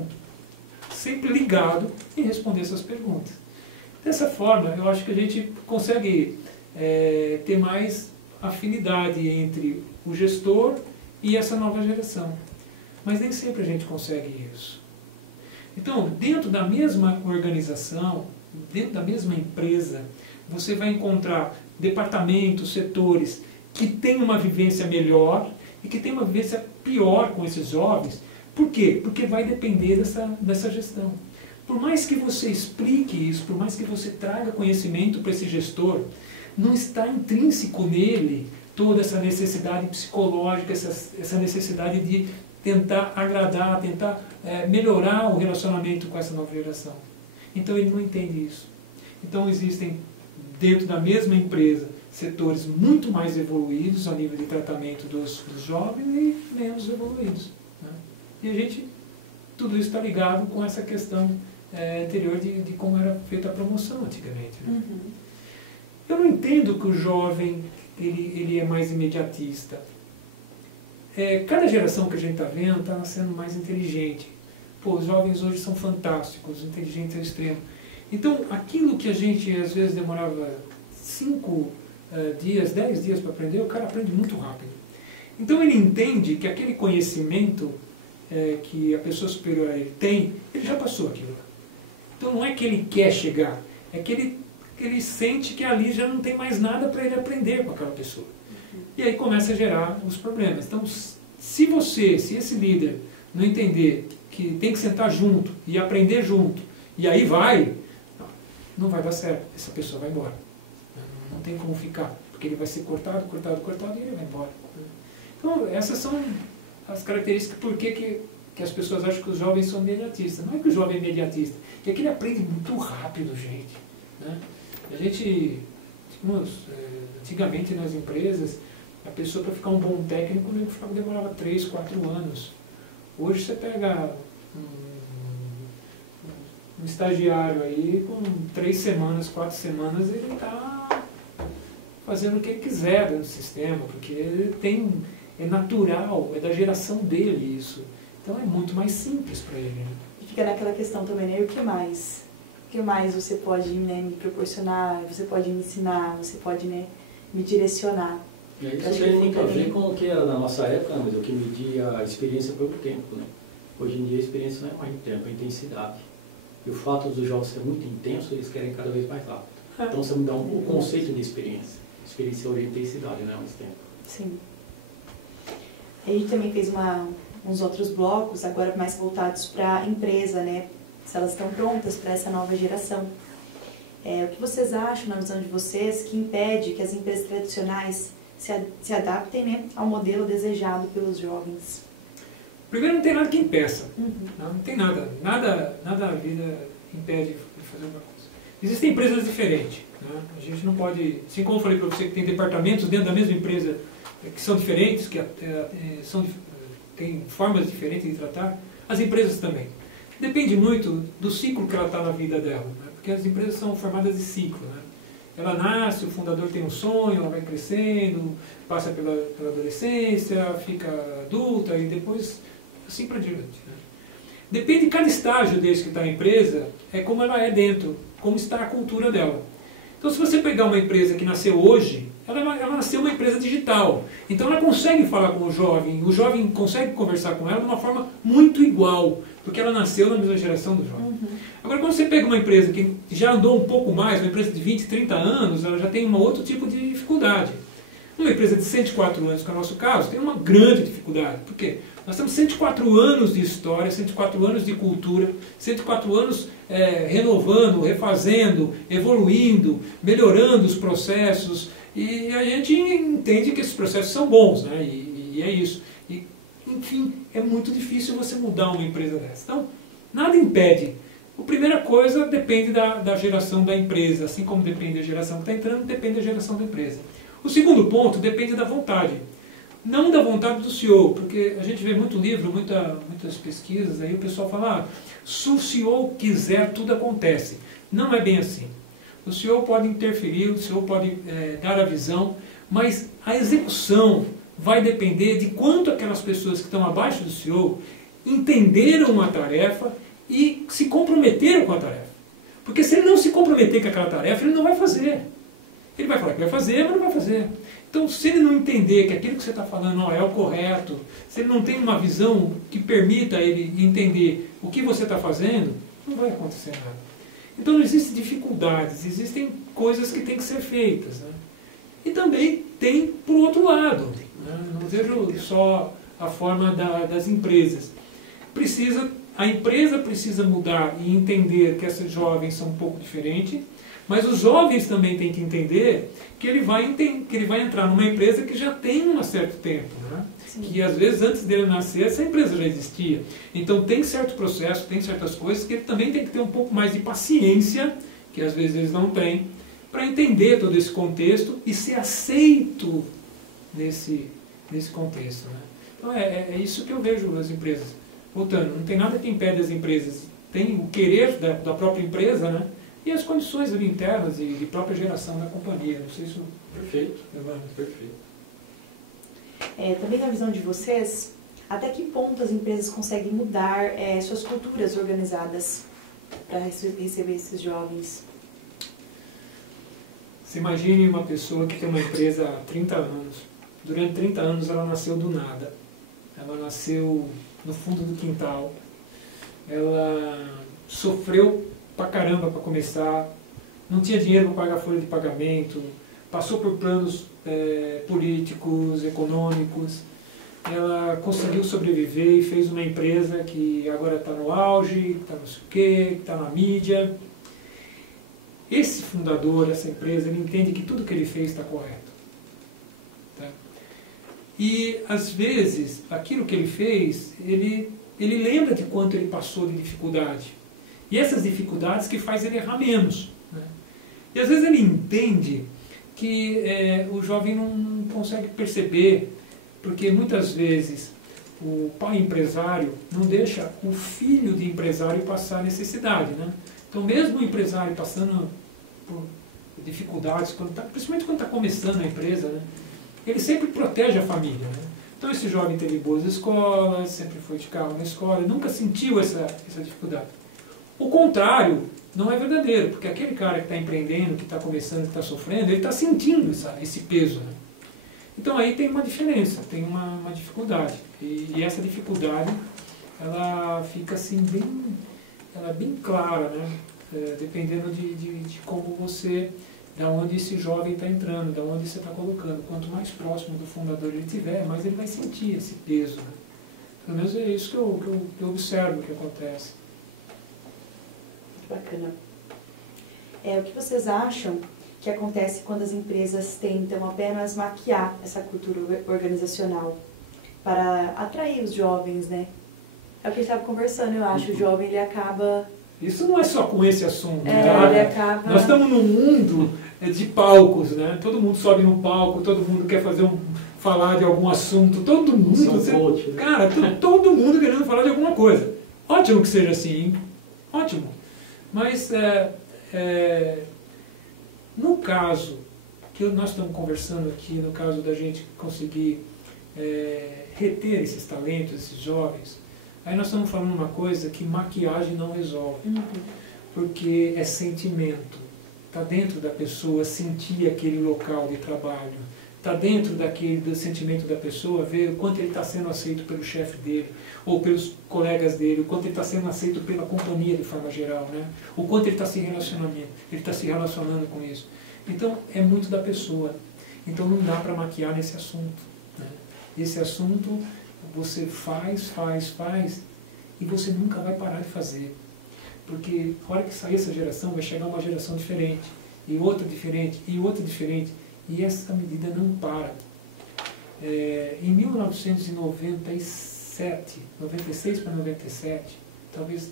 sempre ligado em responder essas perguntas. Dessa forma, eu acho que a gente consegue ter mais afinidade entre o gestor e essa nova geração. Mas nem sempre a gente consegue isso. Então, dentro da mesma organização, dentro da mesma empresa, você vai encontrar departamentos, setores que têm uma vivência melhor e que têm uma vivência pior com esses jovens. Por quê? Porque vai depender dessa gestão. Por mais que você explique isso, por mais que você traga conhecimento para esse gestor, não está intrínseco nele toda essa necessidade psicológica, essa necessidade de tentar agradar, tentar melhorar o relacionamento com essa nova geração. Então ele não entende isso. Então existem, dentro da mesma empresa, setores muito mais evoluídos a nível de tratamento dos jovens e menos evoluídos. Né? E tudo isso está ligado com essa questão anterior de como era feita a promoção antigamente. Né? Eu não entendo que o jovem ele é mais imediatista. Cada geração que a gente está vendo está sendo mais inteligente. Pô, os jovens hoje são fantásticos, inteligentes ao extremo. Então, aquilo que a gente às vezes demorava 5 dias, 10 dias para aprender, o cara aprende muito rápido. Então ele entende que aquele conhecimento que a pessoa superior a ele tem, ele já passou aquilo. Então não é que ele quer chegar, é que ele sente que ali já não tem mais nada para ele aprender com aquela pessoa. E aí começa a gerar os problemas. Então, se esse líder não entender que tem que sentar junto e aprender junto, e aí não vai dar certo. Essa pessoa vai embora. Não tem como ficar, porque ele vai ser cortado e ele vai embora. Então, essas são as características por que as pessoas acham que os jovens são imediatistas. Não é que o jovem é imediatista, é que ele aprende muito rápido, gente. Né? Antigamente nas empresas, a pessoa para ficar um bom técnico demorava 3, 4 anos. Hoje você pega um estagiário aí, com 3 semanas, 4 semanas, ele está fazendo o que ele quiser dentro do sistema, porque ele é natural, é da geração dele isso. Então é muito mais simples para ele. Né? E fica naquela questão também, né? E o que mais? O que mais você pode, né, me proporcionar, você pode me ensinar, você pode, né, me direcionar? E aí isso tem muito a ver com o que era na nossa época, mas o que media a experiência pelo tempo, né? Hoje em dia a experiência não é mais em tempo, é intensidade. E o fato dos jogos ser muito intenso, eles querem cada vez mais rápido. Então você muda o conceito de experiência. Experiência é intensidade, né, ao mesmo tempo. Sim. A gente também fez uns outros blocos, agora mais voltados para a empresa, né? Se elas estão prontas para essa nova geração. O que vocês acham, na visão de vocês, que impede que as empresas tradicionais se adaptem, né, ao modelo desejado pelos jovens? Primeiro, não tem nada que impeça. Não tem nada. Nada na vida impede de fazer uma coisa. Existem empresas diferentes. Né? A gente não pode... Assim como eu falei para você que tem departamentos dentro da mesma empresa que são diferentes, que têm formas diferentes de tratar, as empresas também. Depende muito do ciclo que ela está na vida dela. Né? Porque as empresas são formadas de ciclo. Né? Ela nasce, o fundador tem um sonho, ela vai crescendo, passa pela adolescência, fica adulta e depois assim para diante. Né? Depende de cada estágio desse que está a empresa, é como ela é dentro, como está a cultura dela. Então se você pegar uma empresa que nasceu hoje, ela nasceu uma empresa digital. Então ela consegue falar com o jovem consegue conversar com ela de uma forma muito igual, porque ela nasceu na mesma geração do jovem. Agora, quando você pega uma empresa que já andou um pouco mais, uma empresa de 20, 30 anos, ela já tem um outro tipo de dificuldade. Uma empresa de 104 anos, que é o nosso caso, tem uma grande dificuldade. Por quê? Nós temos 104 anos de história, 104 anos de cultura, 104 anos renovando, refazendo, evoluindo, melhorando os processos. E a gente entende que esses processos são bons, né? E é isso. E, enfim, é muito difícil você mudar uma empresa dessa. Então, nada impede. A primeira coisa depende da geração da empresa, assim como depende da geração que está entrando, depende da geração da empresa. O segundo ponto depende da vontade. Não da vontade do CEO, porque a gente vê muito livro, muitas pesquisas, aí o pessoal fala, se o CEO quiser, tudo acontece. Não é bem assim. O CEO pode interferir, o CEO pode dar a visão, mas a execução vai depender de quanto aquelas pessoas que estão abaixo do CEO entenderam a tarefa e se comprometeram com a tarefa. Porque se ele não se comprometer com aquela tarefa, ele não vai fazer. Ele vai falar que vai fazer, mas não vai fazer. Então, se ele não entender que aquilo que você está falando não é o correto, se ele não tem uma visão que permita ele entender o que você está fazendo, não vai acontecer nada. Então, não existem dificuldades, existem coisas que têm que ser feitas. Né? E também tem por outro lado. Né? Não vejo só a forma das empresas. A empresa precisa mudar e entender que esses jovens são um pouco diferentes, mas os jovens também têm que entender que ele vai entrar numa empresa que já tem um certo tempo. Né? Que às vezes antes dele nascer, essa empresa já existia. Então tem certo processo, tem certas coisas que ele também tem que ter um pouco mais de paciência, que às vezes eles não têm, para entender todo esse contexto e ser aceito nesse contexto. Né? Então é isso que eu vejo nas empresas. Voltando, não tem nada que impede as empresas. Tem o querer da própria empresa, né? E as condições ali internas e de própria geração da companhia. Não sei se isso... Perfeito, perfeito. Também na visão de vocês, até que ponto as empresas conseguem mudar suas culturas organizadas para receber esses jovens? Você imagine uma pessoa que tem uma empresa há 30 anos. Durante 30 anos ela nasceu do nada. Ela nasceu no fundo do quintal. Ela sofreu pra caramba para começar. Não tinha dinheiro para pagar folha de pagamento. Passou por planos políticos, econômicos. Ela conseguiu sobreviver e fez uma empresa que agora está no auge, está não sei o quê, está na mídia. Esse fundador, essa empresa, ele entende que tudo que ele fez está correto. Tá? E, às vezes, aquilo que ele fez, ele lembra de quanto ele passou de dificuldade. E essas dificuldades que faz ele errar menos. Né? E, às vezes, ele entende que o jovem não consegue perceber, porque, muitas vezes, o pai empresário não deixa o filho de empresário passar necessidade. Né? Então, mesmo o empresário passando por dificuldades, principalmente quando está começando a empresa, né, ele sempre protege a família. Né? Então, esse jovem teve boas escolas, sempre foi de carro na escola, nunca sentiu essa dificuldade. O contrário não é verdadeiro, porque aquele cara que está empreendendo, que está começando, que está sofrendo, ele está sentindo esse peso, né? Então aí tem uma diferença, tem uma dificuldade. E essa dificuldade, ela fica assim ela é bem clara, né? Dependendo de como você, da onde esse jovem está entrando, da onde você está colocando. Quanto mais próximo do fundador ele estiver, mais ele vai sentir esse peso, né? Pelo menos é isso que eu observo que acontece. Muito bacana. O que vocês acham que acontece quando as empresas tentam apenas maquiar essa cultura organizacional para atrair os jovens, né? É o que a gente estava conversando, eu acho. O jovem, ele acaba... Isso não é só com esse assunto, tá? Ele acaba... Nós estamos num mundo de palcos, né? Todo mundo sobe no palco, todo mundo quer falar de algum assunto, todo mundo... Coach, né? Cara, todo mundo querendo falar de alguma coisa. Ótimo que seja assim, hein? Ótimo. Mas, no caso que nós estamos conversando aqui, no caso da gente conseguir reter esses talentos, esses jovens, aí nós estamos falando uma coisa que maquiagem não resolve. Porque é sentimento. Está dentro da pessoa sentir aquele local de trabalho. Está dentro do sentimento da pessoa ver o quanto ele está sendo aceito pelo chefe dele, ou pelos colegas dele, o quanto ele está sendo aceito pela companhia de forma geral, né? O quanto ele está se relacionando com isso. Então, é muito da pessoa. Então, não dá para maquiar nesse assunto, né? Esse assunto, você faz, e você nunca vai parar de fazer. Porque, a hora que sair essa geração, vai chegar uma geração diferente, e outra diferente, e outra diferente, e essa medida não para. Em 1997, 96 para 97, talvez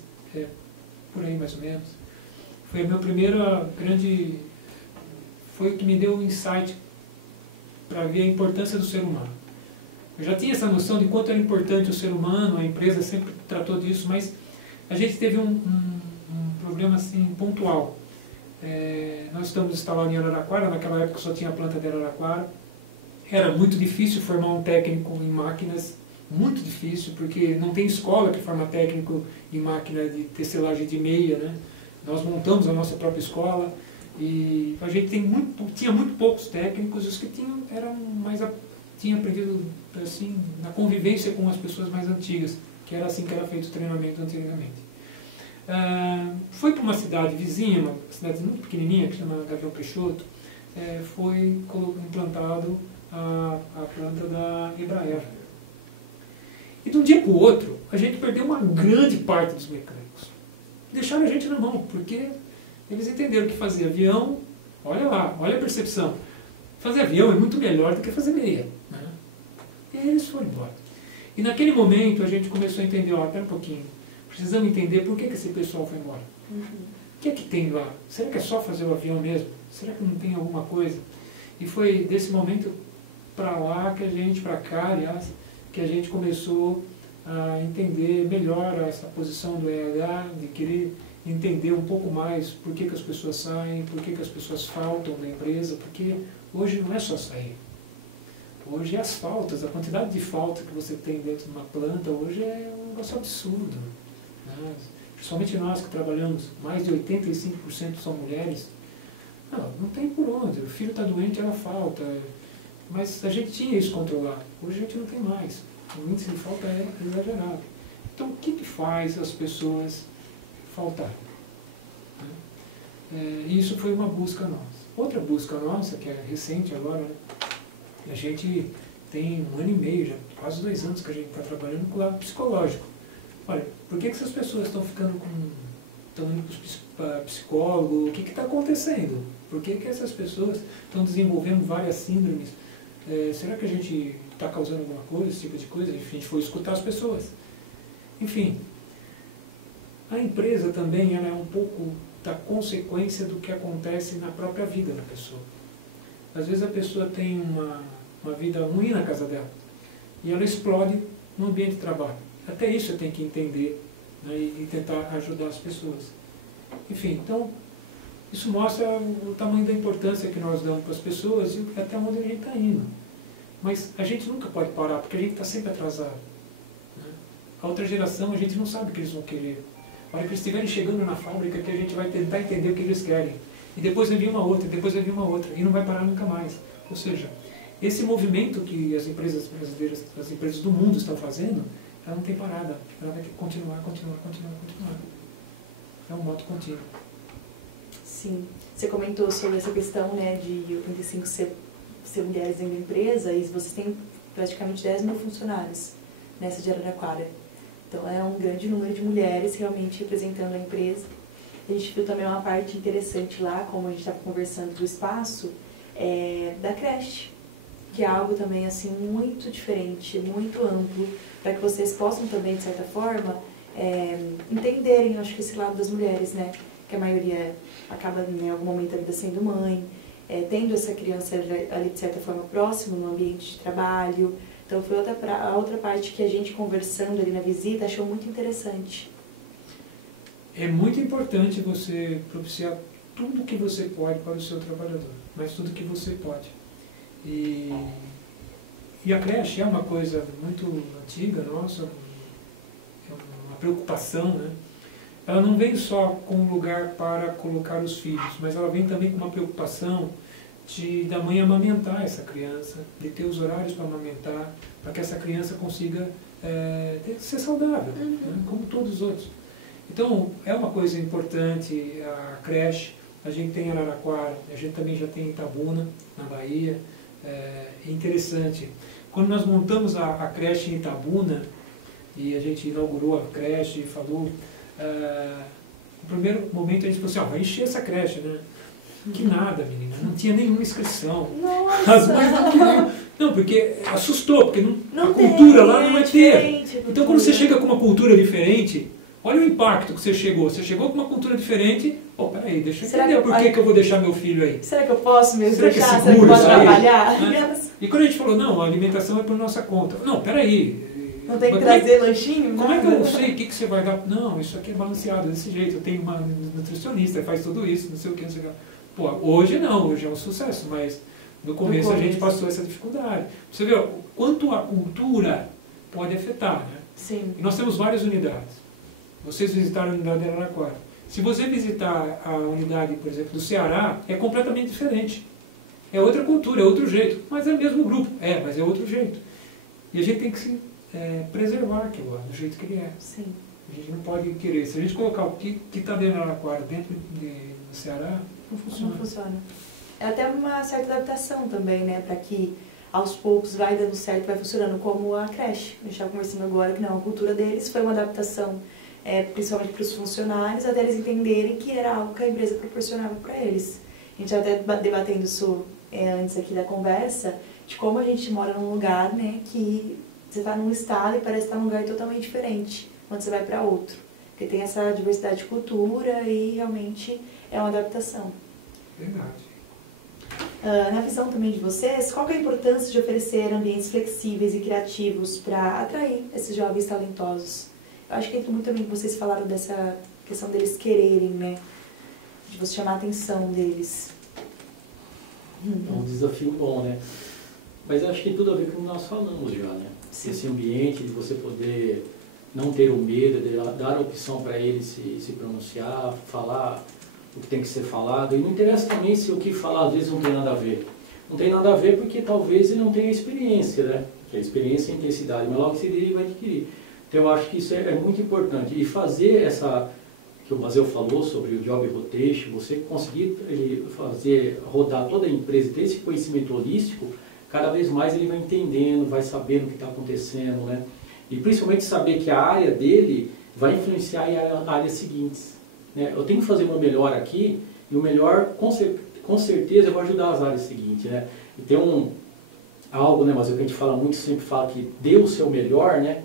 por aí mais ou menos, foi a minha primeira grande... Foi o que me deu o insight para ver a importância do ser humano. Eu já tinha essa noção de quanto era importante o ser humano, a empresa sempre tratou disso, mas a gente teve um problema assim, pontual. Nós estamos instalados em Araraquara, naquela época só tinha a planta de Araraquara. Era muito difícil formar um técnico em máquinas, muito difícil, porque não tem escola que forma técnico em máquina de tecelagem de meia, né? Nós montamos a nossa própria escola e a gente tinha muito poucos técnicos, os que tinham tinham aprendido assim, na convivência com as pessoas mais antigas, que era assim que era feito o treinamento antigamente. Foi para uma cidade vizinha, uma cidade muito pequenininha, que se chama Gavião Peixoto, foi implantado a planta da Embraer. E de um dia para o outro, a gente perdeu uma grande parte dos mecânicos. Deixaram a gente na mão, porque eles entenderam que fazer avião, olha lá, olha a percepção, fazer avião é muito melhor do que fazer meia, né? E aí eles foram embora. E naquele momento a gente começou a entender, espera um pouquinho, precisamos entender por que esse pessoal foi embora. O que é que tem lá? Será que é só fazer o avião mesmo? Será que não tem alguma coisa? E foi desse momento para lá que a gente, para cá, aliás, que a gente começou a entender melhor essa posição do RH, de querer entender um pouco mais por que as pessoas saem, por que as pessoas faltam da empresa, porque hoje não é só sair. Hoje as faltas, a quantidade de falta que você tem dentro de uma planta, hoje é um negócio absurdo, né? Principalmente nós que trabalhamos, mais de 85% são mulheres. Não tem por onde, o filho está doente, ela falta. Mas a gente tinha isso controlado, hoje a gente não tem mais. O índice de falta é exagerado. Então o que faz as pessoas faltarem? E isso foi uma busca nossa. Outra busca nossa, que é recente agora, né? A gente tem 1 ano e meio, já quase 2 anos que a gente está trabalhando com o lado psicológico. Olha, por que essas pessoas estão indo para psicólogo? O que está acontecendo? Por que essas pessoas estão desenvolvendo várias síndromes? Será que a gente está causando alguma coisa, esse tipo de coisa? Enfim, a gente foi escutar as pessoas. Enfim, a empresa também ela é um pouco da consequência do que acontece na própria vida da pessoa. Às vezes a pessoa tem uma vida ruim na casa dela e ela explode no ambiente de trabalho. Até isso eu tenho que entender, né, e tentar ajudar as pessoas. Enfim, então, isso mostra o tamanho da importância que nós damos para as pessoas e até onde a gente está indo. Mas a gente nunca pode parar, porque a gente está sempre atrasado, né? A outra geração, a gente não sabe o que eles vão querer. A hora que eles estiverem chegando na fábrica que a gente vai tentar entender o que eles querem. E depois vai vir uma outra, depois vai vir uma outra, e não vai parar nunca mais. Ou seja, esse movimento que as empresas brasileiras, as empresas do mundo estão fazendo, ela não tem parada. Ela vai ter que continuar, continuar, continuar, continuar. É um modo contínuo. Sim. Você comentou sobre essa questão, né, de 85 ser mulheres dentro da empresa, e vocês têm praticamente 10 mil funcionários nessa de Araraquara. Então é um grande número de mulheres realmente representando a empresa. A gente viu também uma parte interessante lá, como a gente estava conversando do espaço, da creche, que é algo também assim muito diferente, muito amplo, para que vocês possam também, de certa forma, entenderem, acho que esse lado das mulheres, né? Que a maioria acaba em algum momento da vida sendo mãe, tendo essa criança ali de certa forma próximo no ambiente de trabalho. Então foi a outra parte que a gente conversando ali na visita achou muito interessante. É muito importante você propiciar tudo que você pode para o seu trabalhador, mas tudo que você pode. E a creche é uma coisa muito antiga nossa, é uma preocupação, né? Ela não vem só com um lugar para colocar os filhos, mas ela vem também com uma preocupação da mãe amamentar essa criança, de ter os horários para amamentar, para que essa criança consiga ser saudável, né? Como todos os outros. Então, é uma coisa importante a creche. A gente tem em Araraquara, a gente também já tem em Itabuna, na Bahia. É interessante. Quando nós montamos a creche em Itabuna, e a gente inaugurou a creche e falou, no primeiro momento a gente falou assim, vai encher essa creche, né? Que nada, menina, não tinha nenhuma inscrição. Nossa. As mães não queriam. Não, porque assustou, porque a cultura lá não vai ter. Então, quando você chega com uma cultura diferente, olha o impacto que você chegou. Você chegou com uma cultura diferente, peraí, deixa eu entender por que eu vou deixar meu filho aí. Será que eu posso mesmo deixar? Será Será que eu posso isso aí? trabalhar? Né? E quando a gente falou, não, a alimentação é por nossa conta. Não, peraí. Não tem que trazer lanchinho? Como é que eu sei o que você vai dar? Não, isso aqui é balanceado desse jeito. Eu tenho uma nutricionista, faz tudo isso, não sei o que, não sei o que. Pô, hoje não, hoje é um sucesso, mas no começo a gente passou essa dificuldade. Você vê o quanto a cultura pode afetar, né? Sim. E nós temos várias unidades. Vocês visitaram a unidade de Araraquara. Se você visitar a unidade, por exemplo, do Ceará, é completamente diferente. É outra cultura, é outro jeito, mas é o mesmo grupo. Mas é outro jeito. E a gente tem que se preservar aquilo lá, do jeito que ele é. Sim. A gente não pode querer. Se a gente colocar o que está dentro de Araraquara dentro do Ceará, não funciona. Não funciona. É até uma certa adaptação também, né? Para que aos poucos vai dando certo, vai funcionando, como a creche. A gente estava conversando agora que não, a cultura deles foi uma adaptação, principalmente para os funcionários, até eles entenderem que era algo que a empresa proporcionava para eles. A gente estava até debatendo isso antes aqui da conversa, de como a gente mora num lugar, né, que você está num estado e parece estar num lugar totalmente diferente, quando você vai para outro. Porque tem essa diversidade de cultura e realmente é uma adaptação. Verdade. Na visão também de vocês, qual que é a importância de oferecer ambientes flexíveis e criativos para atrair esses jovens talentosos? Eu acho que entra muito também que vocês falaram dessa questão deles quererem, né? De você chamar a atenção deles. É um desafio bom, né? Mas eu acho que tem tudo a ver com o que nós falamos já, né? Sim. Esse ambiente de você poder não ter o medo, de dar a opção para ele se pronunciar, falar o que tem que ser falado. E não interessa também se o que falar às vezes não tem nada a ver. Não tem nada a ver porque talvez ele não tenha experiência, né? Que a experiência é a intensidade, mas logo se ele vai adquirir. Então eu acho que isso é muito importante. E fazer essa, que o Mazel falou sobre o job rotation, você conseguir fazer rodar toda a empresa, ter esse conhecimento holístico, cada vez mais ele vai entendendo, vai sabendo o que está acontecendo, né? E principalmente saber que a área dele vai influenciar as áreas seguintes, né? Eu tenho que fazer o meu melhor aqui, e o melhor, com certeza, vai ajudar as áreas seguintes, né? E tem algo, né, mas o que a gente fala muito, sempre fala que dê o seu melhor, né?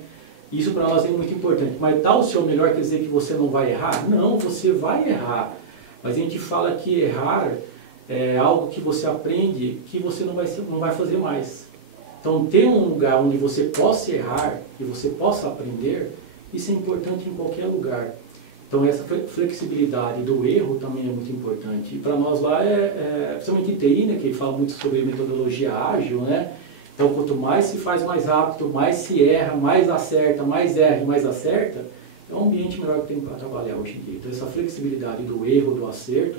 Isso para nós é muito importante. Mas dar o seu melhor quer dizer que você não vai errar? Não, você vai errar. Mas a gente fala que errar é algo que você aprende que você não vai fazer mais. Então, ter um lugar onde você possa errar e você possa aprender, isso é importante em qualquer lugar. Então, essa flexibilidade do erro também é muito importante. E para nós lá, principalmente em TI, né, que fala muito sobre metodologia ágil, né? Então, quanto mais se faz mais rápido, mais se erra, mais acerta, mais erra e mais acerta, é um ambiente melhor que tem para trabalhar hoje em dia. Então essa flexibilidade do erro, do acerto,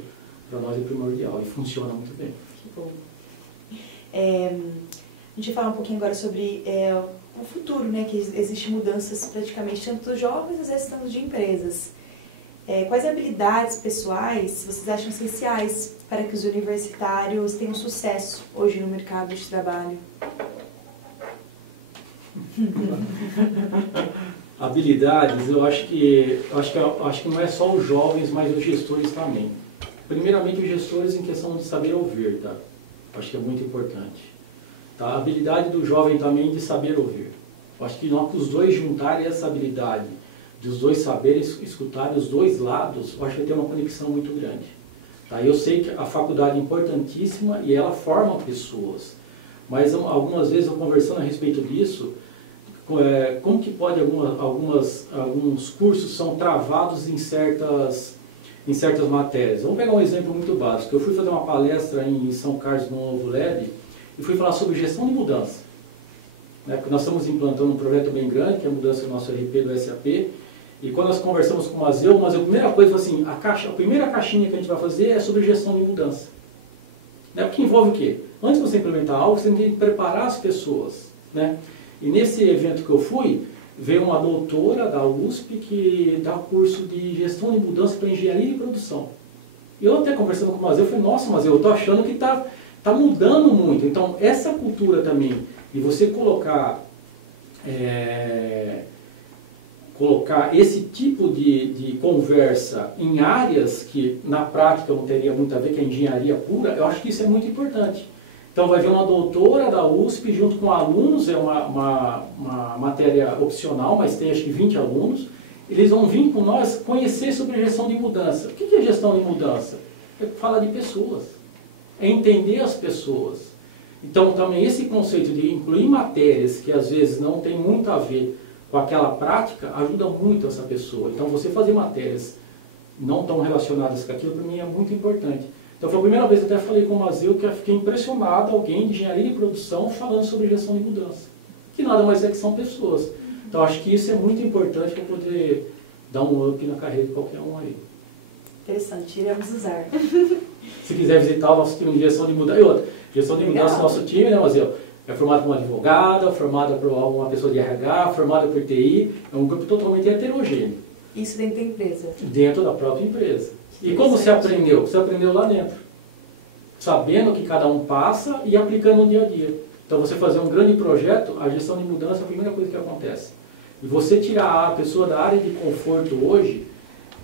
para nós é primordial e funciona muito bem. Que bom. A gente vai falar um pouquinho agora sobre o futuro, né? Que existem mudanças praticamente tanto dos jovens, às vezes tanto de empresas. Quais habilidades pessoais vocês acham essenciais para que os universitários tenham sucesso hoje no mercado de trabalho? Habilidades, eu acho que não é só os jovens, mas os gestores também. Primeiramente, os gestores em questão de saber ouvir, tá? Acho que é muito importante. Tá? A habilidade do jovem também de saber ouvir. Eu acho que os dois juntarem essa habilidade, dos dois saberem escutar os dois lados, eu acho que vai ter uma conexão muito grande. Tá? Eu sei que a faculdade é importantíssima e ela forma pessoas, mas algumas vezes eu conversando a respeito disso, como que pode alguns cursos são travados em certas matérias. Vamos pegar um exemplo muito básico. Eu fui fazer uma palestra em São Carlos, no Novo LED, e fui falar sobre gestão de mudança. Porque nós estamos implantando um projeto bem grande, que é a mudança do nosso RP do SAP, e quando nós conversamos com o Mazeu, a primeira coisa foi assim, a primeira caixinha que a gente vai fazer é sobre gestão de mudança. Porque envolve o quê? Antes de você implementar algo, você tem que preparar as pessoas. E nesse evento que eu fui, veio uma doutora da USP que dá curso de gestão de mudança para engenharia e produção. E eu até conversando com o Mazeu, eu falei, nossa, Mazeu, eu estou achando que está mudando muito. Então, essa cultura também, e você colocar esse tipo de conversa em áreas que na prática não teria muito a ver, que é engenharia pura, eu acho que isso é muito importante. Então vai vir uma doutora da USP junto com alunos, é uma matéria opcional, mas tem acho que 20 alunos, eles vão vir com nós conhecer sobre gestão de mudança. O que é gestão de mudança? É falar de pessoas, é entender as pessoas. Então também esse conceito de incluir matérias que às vezes não tem muito a ver com aquela prática, ajuda muito essa pessoa. Então você fazer matérias não tão relacionadas com aquilo, para mim é muito importante. Então foi a primeira vez que eu até falei com o Mazeu que eu fiquei impressionado, alguém de engenharia e produção falando sobre gestão de mudança. Que nada mais é que são pessoas. Então acho que isso é muito importante para poder dar um up na carreira de qualquer um aí. Interessante, iremos usar. Se quiser visitar o nosso time de gestão de mudança, e outra, gestão de mudança do nosso time, né, Mazeu? É formado por uma advogada, formada por uma pessoa de RH, formada por TI, é um grupo totalmente heterogêneo. Isso dentro da empresa? Dentro da própria empresa. E como você aprendeu? Você aprendeu lá dentro, sabendo o que cada um passa e aplicando no dia a dia. Então você fazer um grande projeto, a gestão de mudança é a primeira coisa que acontece. E você tirar a pessoa da área de conforto hoje,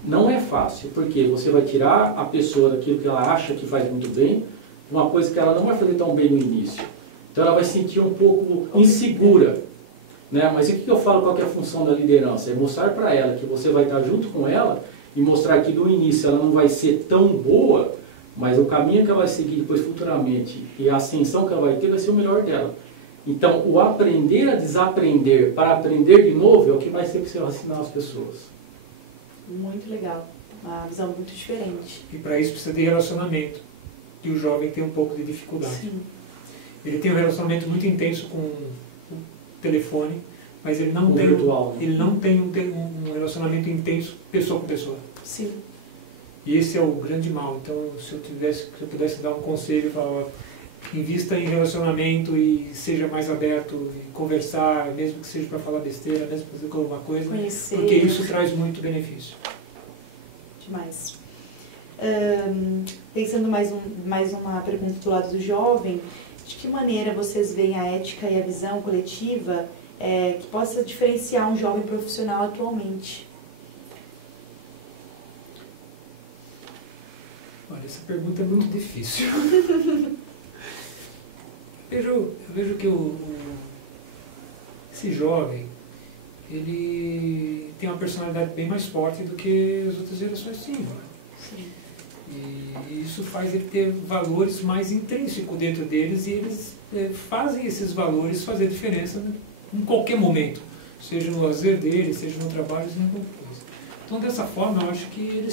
não é fácil, porque você vai tirar a pessoa daquilo que ela acha que faz muito bem, uma coisa que ela não vai fazer tão bem no início. Então ela vai se sentir um pouco insegura. Mas o que eu falo, qual que é a função da liderança? É mostrar para ela que você vai estar junto com ela e mostrar que no início ela não vai ser tão boa, mas o caminho que ela vai seguir depois futuramente e a ascensão que ela vai ter vai ser o melhor dela. Então o aprender a desaprender para aprender de novo é o que vai ser que você vai ensinar as pessoas. Muito legal, uma visão muito diferente. E para isso precisa de relacionamento, e o jovem tem um pouco de dificuldade. Sim. Ele tem um relacionamento muito intenso com o telefone, mas ele não tem virtual, ele não tem um relacionamento intenso pessoa com pessoa. Sim. E esse é o grande mal. Então, se eu pudesse dar um conselho, eu falava, invista em relacionamento e seja mais aberto em conversar, mesmo que seja para falar besteira, mesmo para fazer alguma coisa, conhecer, porque isso traz muito benefício. Demais. Pensando mais uma pergunta do lado do jovem, de que maneira vocês veem a ética e a visão coletiva que possa diferenciar um jovem profissional atualmente? Olha, essa pergunta é muito difícil. eu vejo que esse jovem, ele tem uma personalidade bem mais forte do que as outras gerações tinham. Sim. E isso faz ele ter valores mais intrínsecos dentro deles e eles fazem esses valores fazer diferença, né, em qualquer momento, seja no lazer deles, seja no trabalho, seja em qualquer coisa. Então, dessa forma, eu acho que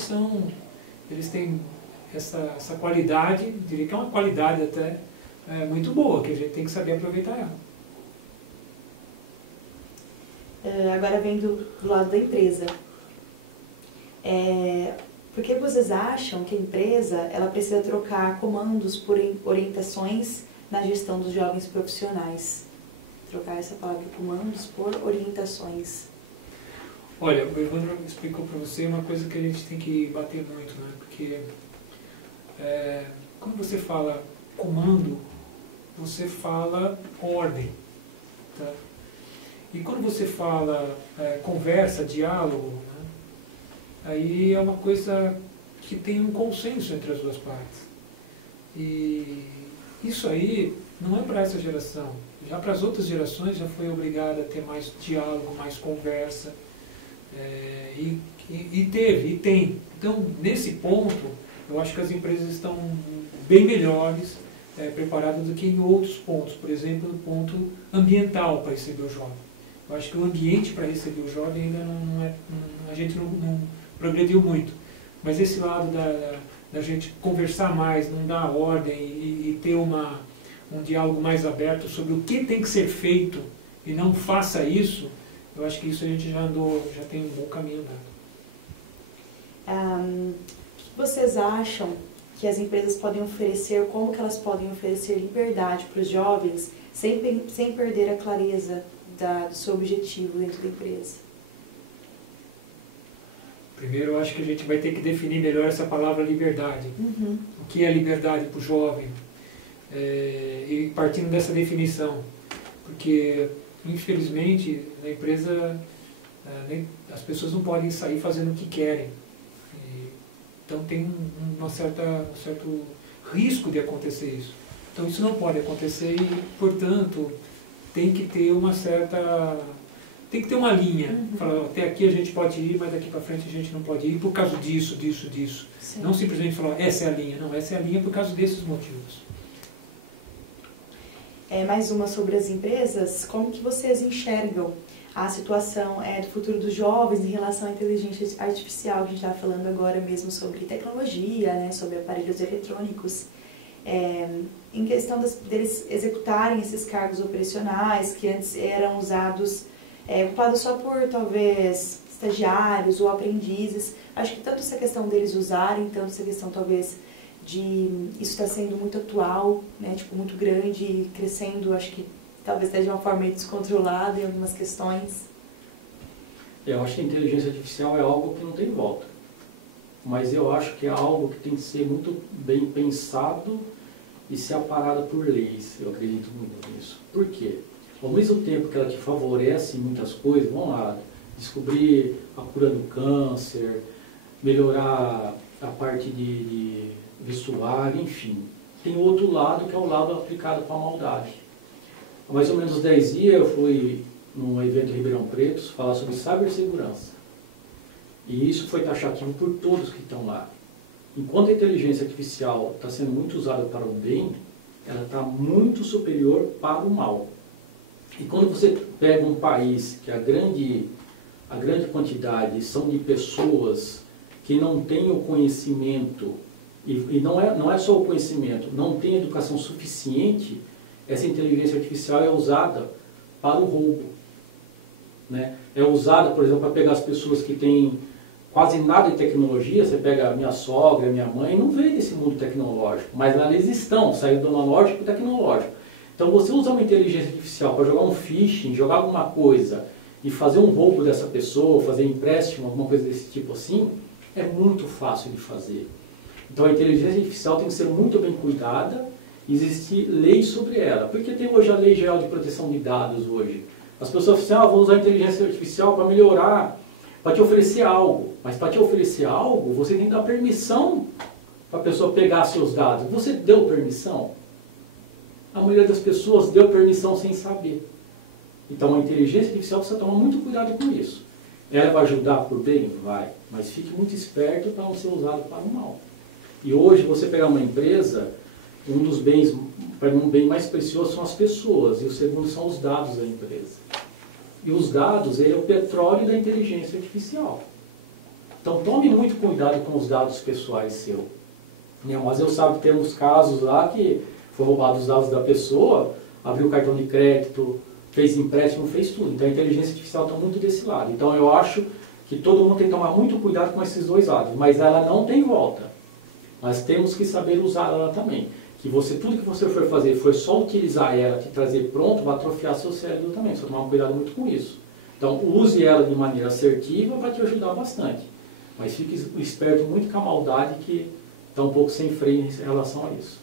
eles têm essa qualidade, diria que é uma qualidade até muito boa, que a gente tem que saber aproveitar ela. Agora vem do lado da empresa. Por que vocês acham que a empresa ela precisa trocar comandos por orientações na gestão dos jovens profissionais? Trocar essa palavra comandos por orientações. Olha, o Evandro explicou para você uma coisa que a gente tem que bater muito, né? Porque quando você fala comando, você fala ordem, tá? E quando você fala conversa, diálogo, né? Aí é uma coisa que tem um consenso entre as duas partes. E isso aí não é para essa geração. Já para as outras gerações já foi obrigada a ter mais diálogo, mais conversa. E teve, e tem. Então, nesse ponto, eu acho que as empresas estão bem melhores preparadas do que em outros pontos. Por exemplo, no ponto ambiental para receber o jovem. Eu acho que o ambiente para receber o jovem ainda a gente não progrediu muito. Mas esse lado da gente conversar mais, não dar ordem e ter um diálogo mais aberto sobre o que tem que ser feito e não faça isso, eu acho que isso a gente já tem um bom caminho andado. O que vocês acham que as empresas podem oferecer, como que elas podem oferecer liberdade para os jovens sem perder a clareza do seu objetivo dentro da empresa? Primeiro, eu acho que a gente vai ter que definir melhor essa palavra liberdade. Uhum. O que é liberdade para o jovem? E partindo dessa definição, porque infelizmente na empresa as pessoas não podem sair fazendo o que querem, então tem um certo risco de acontecer isso. Então isso não pode acontecer e, portanto, tem que ter uma linha. Uhum. Falar, até aqui a gente pode ir, mas daqui para frente a gente não pode ir por causa disso. Sim. Não simplesmente falar, essa é a linha. Não, essa é a linha por causa desses motivos. Mais uma sobre as empresas. Como que vocês enxergam a situação do futuro dos jovens em relação à inteligência artificial, que a gente está falando agora mesmo sobre tecnologia, né, sobre aparelhos eletrônicos, em questão deles executarem esses cargos operacionais que antes eram usados, ocupados só por, talvez, estagiários ou aprendizes. Acho que tanto essa questão deles usarem, tanto essa questão, talvez, isso está sendo muito atual, né, tipo, muito grande e crescendo, acho que talvez até de uma forma descontrolada em algumas questões. Eu acho que a inteligência artificial é algo que não tem volta, mas eu acho que é algo que tem que ser muito bem pensado e ser amparado por leis. Eu acredito muito nisso. Por quê? Ao mesmo tempo que ela te favorece em muitas coisas, vamos lá, descobrir a cura do câncer, melhorar a parte de vestuário, enfim. Tem outro lado que é o lado aplicado com a maldade. Há mais ou menos 10 dias eu fui num evento em Ribeirão Preto falar sobre cibersegurança. E isso foi taxativo por todos que estão lá. Enquanto a inteligência artificial está sendo muito usada para o bem, ela está muito superior para o mal. E quando você pega um país que a grande quantidade são de pessoas que não têm o conhecimento, e não é só o conhecimento, não tem educação suficiente, essa inteligência artificial é usada para o roubo. Né? É usada, por exemplo, para pegar as pessoas que têm quase nada de tecnologia. Você pega a minha sogra, minha mãe, não veio desse mundo tecnológico, mas eles estão, saíram do analógico para o tecnológico. Então você usa uma inteligência artificial para jogar um phishing, jogar alguma coisa e fazer um roubo dessa pessoa, fazer empréstimo, alguma coisa desse tipo assim, é muito fácil de fazer. Então a inteligência artificial tem que ser muito bem cuidada e existir leis sobre ela. Porque tem hoje a Lei Geral de Proteção de Dados hoje. As pessoas falam assim, vou usar a inteligência artificial para melhorar, para te oferecer algo. Mas para te oferecer algo, você tem que dar permissão para a pessoa pegar seus dados. Você deu permissão? A maioria das pessoas deu permissão sem saber. Então a inteligência artificial precisa tomar muito cuidado com isso. Ela vai ajudar por bem? Vai. Mas fique muito esperto para não ser usado para o mal. E hoje você pegar uma empresa, um dos bens, para mim, um bem mais precioso são as pessoas, e o segundo são os dados da empresa. E os dados, ele é o petróleo da inteligência artificial. Então tome muito cuidado com os dados pessoais seus. Mas eu sabe que temos casos lá que foi roubado os dados da pessoa, abriu o cartão de crédito, fez empréstimo, fez tudo. Então a inteligência artificial está muito desse lado. Então eu acho que todo mundo tem que tomar muito cuidado com esses dois lados, mas ela não tem volta. Nós temos que saber usar ela também. Que você, tudo que você for fazer, for só utilizar ela, te trazer pronto, vai atrofiar seu cérebro também. Você tem que tomar cuidado muito com isso. Então, use ela de maneira assertiva para te ajudar bastante. Mas fique esperto muito com a maldade que está um pouco sem freio em relação a isso.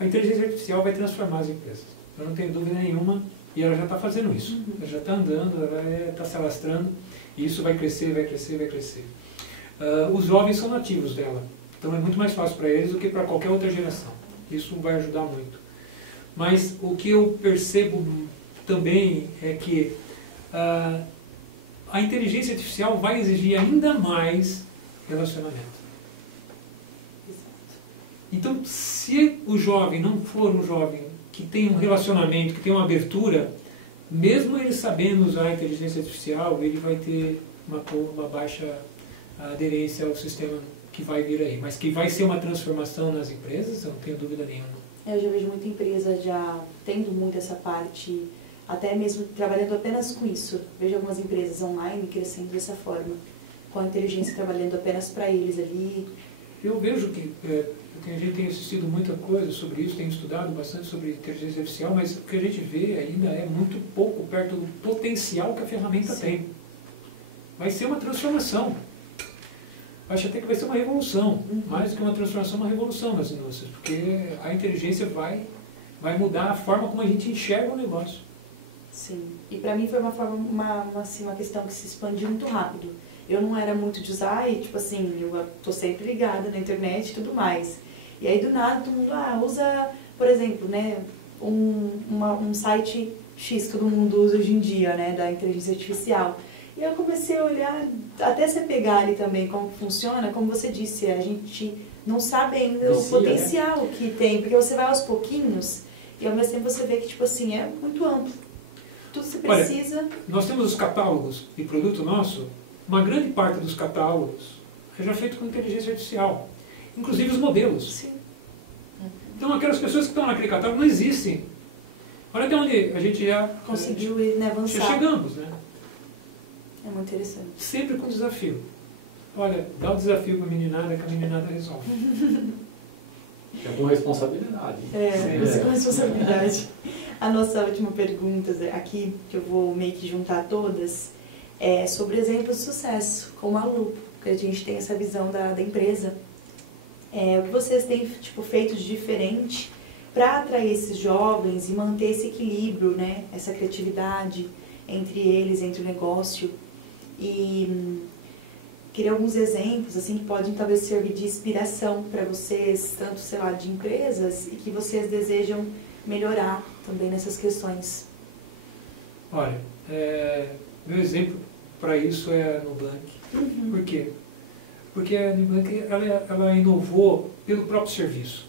A inteligência artificial vai transformar as empresas. Eu não tenho dúvida nenhuma, e ela já está fazendo isso. Ela já está andando, ela está se alastrando, e isso vai crescer, vai crescer, vai crescer. Os jovens são nativos dela, então é muito mais fácil para eles do que para qualquer outra geração. Isso vai ajudar muito. Mas o que eu percebo também é que a inteligência artificial vai exigir ainda mais relacionamento. Então, se o jovem não for um jovem que tem um relacionamento, que tem uma abertura, mesmo ele sabendo usar a inteligência artificial, ele vai ter uma baixa aderência ao sistema que vai vir aí. Mas que vai ser uma transformação nas empresas, eu não tenho dúvida nenhuma. Eu já vejo muita empresa já tendo muito essa parte, até mesmo trabalhando apenas com isso. Vejo algumas empresas online crescendo dessa forma, com a inteligência trabalhando apenas para eles ali. Eu vejo que a gente tem assistido muita coisa sobre isso, tem estudado bastante sobre inteligência artificial, mas o que a gente vê ainda é muito pouco perto do potencial que a ferramenta tem. Vai ser uma transformação. Acho até que vai ser uma revolução, mais do que uma transformação, uma revolução nas indústrias, porque a inteligência vai mudar a forma como a gente enxerga o negócio. Sim, e para mim foi uma questão que se expandiu muito rápido. Eu não era muito de usar e, tipo assim, eu tô sempre ligada na internet e tudo mais. E aí, do nada, todo mundo, usa, por exemplo, né, um site X que todo mundo usa hoje em dia, né, da inteligência artificial. E eu comecei a olhar, até você pegar ali também como funciona, como você disse, a gente não sabe ainda o potencial que tem, porque você vai aos pouquinhos e ao mesmo tempo você vê que, tipo assim, é muito amplo. Tudo você precisa... Olha, nós temos os catálogos de produto nosso, uma grande parte dos catálogos é já feito com inteligência artificial, inclusive os modelos. Sim. Então aquelas pessoas que estão naquele catálogo não existem. Olha até onde a gente já conseguiu avançar. Já chegamos, né? É muito interessante. Sempre com desafio. Olha, dá o desafio para a meninada que a meninada resolve. É com responsabilidade. Com responsabilidade. A nossa última pergunta aqui, que eu vou meio que juntar todas, é sobre exemplos de sucesso, como a Lupo, porque a gente tem essa visão da empresa. O que vocês têm feito de diferente para atrair esses jovens e manter esse equilíbrio, né, essa criatividade entre eles, entre o negócio. E queria alguns exemplos assim, que podem talvez servir de inspiração para vocês, tanto, sei lá, de empresas, e que vocês desejam melhorar também nessas questões. Olha, meu exemplo para isso é a Nubank. Por quê? Porque a Nubank ela inovou pelo próprio serviço.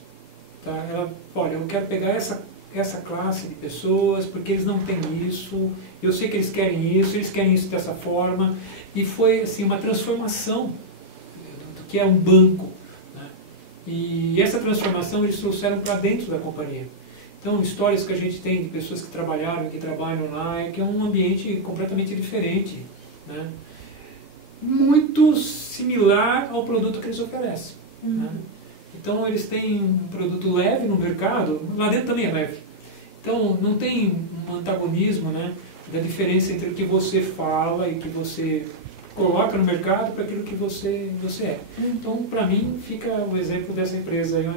Tá? Olha, eu quero pegar essa classe de pessoas porque eles não têm isso, eu sei que eles querem isso dessa forma, e foi assim, uma transformação do que é um banco. Né? E essa transformação eles trouxeram para dentro da companhia. Então, histórias que a gente tem de pessoas que trabalharam, que trabalham lá, que é um ambiente completamente diferente. Né? Muito similar ao produto que eles oferecem. Né? Então, eles têm um produto leve no mercado, lá dentro também é leve. Então, não tem um antagonismo, né, da diferença entre o que você fala e o que você coloca no mercado para aquilo que você é. Então, para mim, fica o exemplo dessa empresa aí,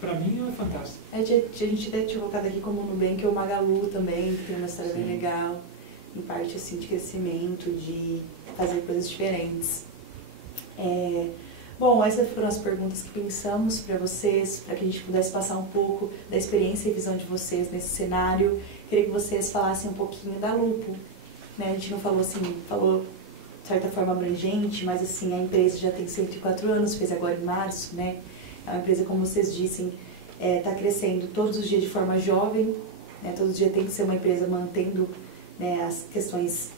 para mim é fantástico. A gente até tinha colocado aqui como Nubank, que é o Magalu também, que tem uma história bem legal, em parte assim, de crescimento, de fazer coisas diferentes. Bom, essas foram as perguntas que pensamos para vocês, para que a gente pudesse passar um pouco da experiência e visão de vocês nesse cenário. Queria que vocês falassem um pouquinho da Lupo. Né? A gente não falou assim, falou de certa forma abrangente, mas assim, a empresa já tem 104 anos, fez agora em março, né? É uma empresa, como vocês dissem, está crescendo todos os dias de forma jovem, né? Todos os dias tem que ser uma empresa mantendo, né, as questões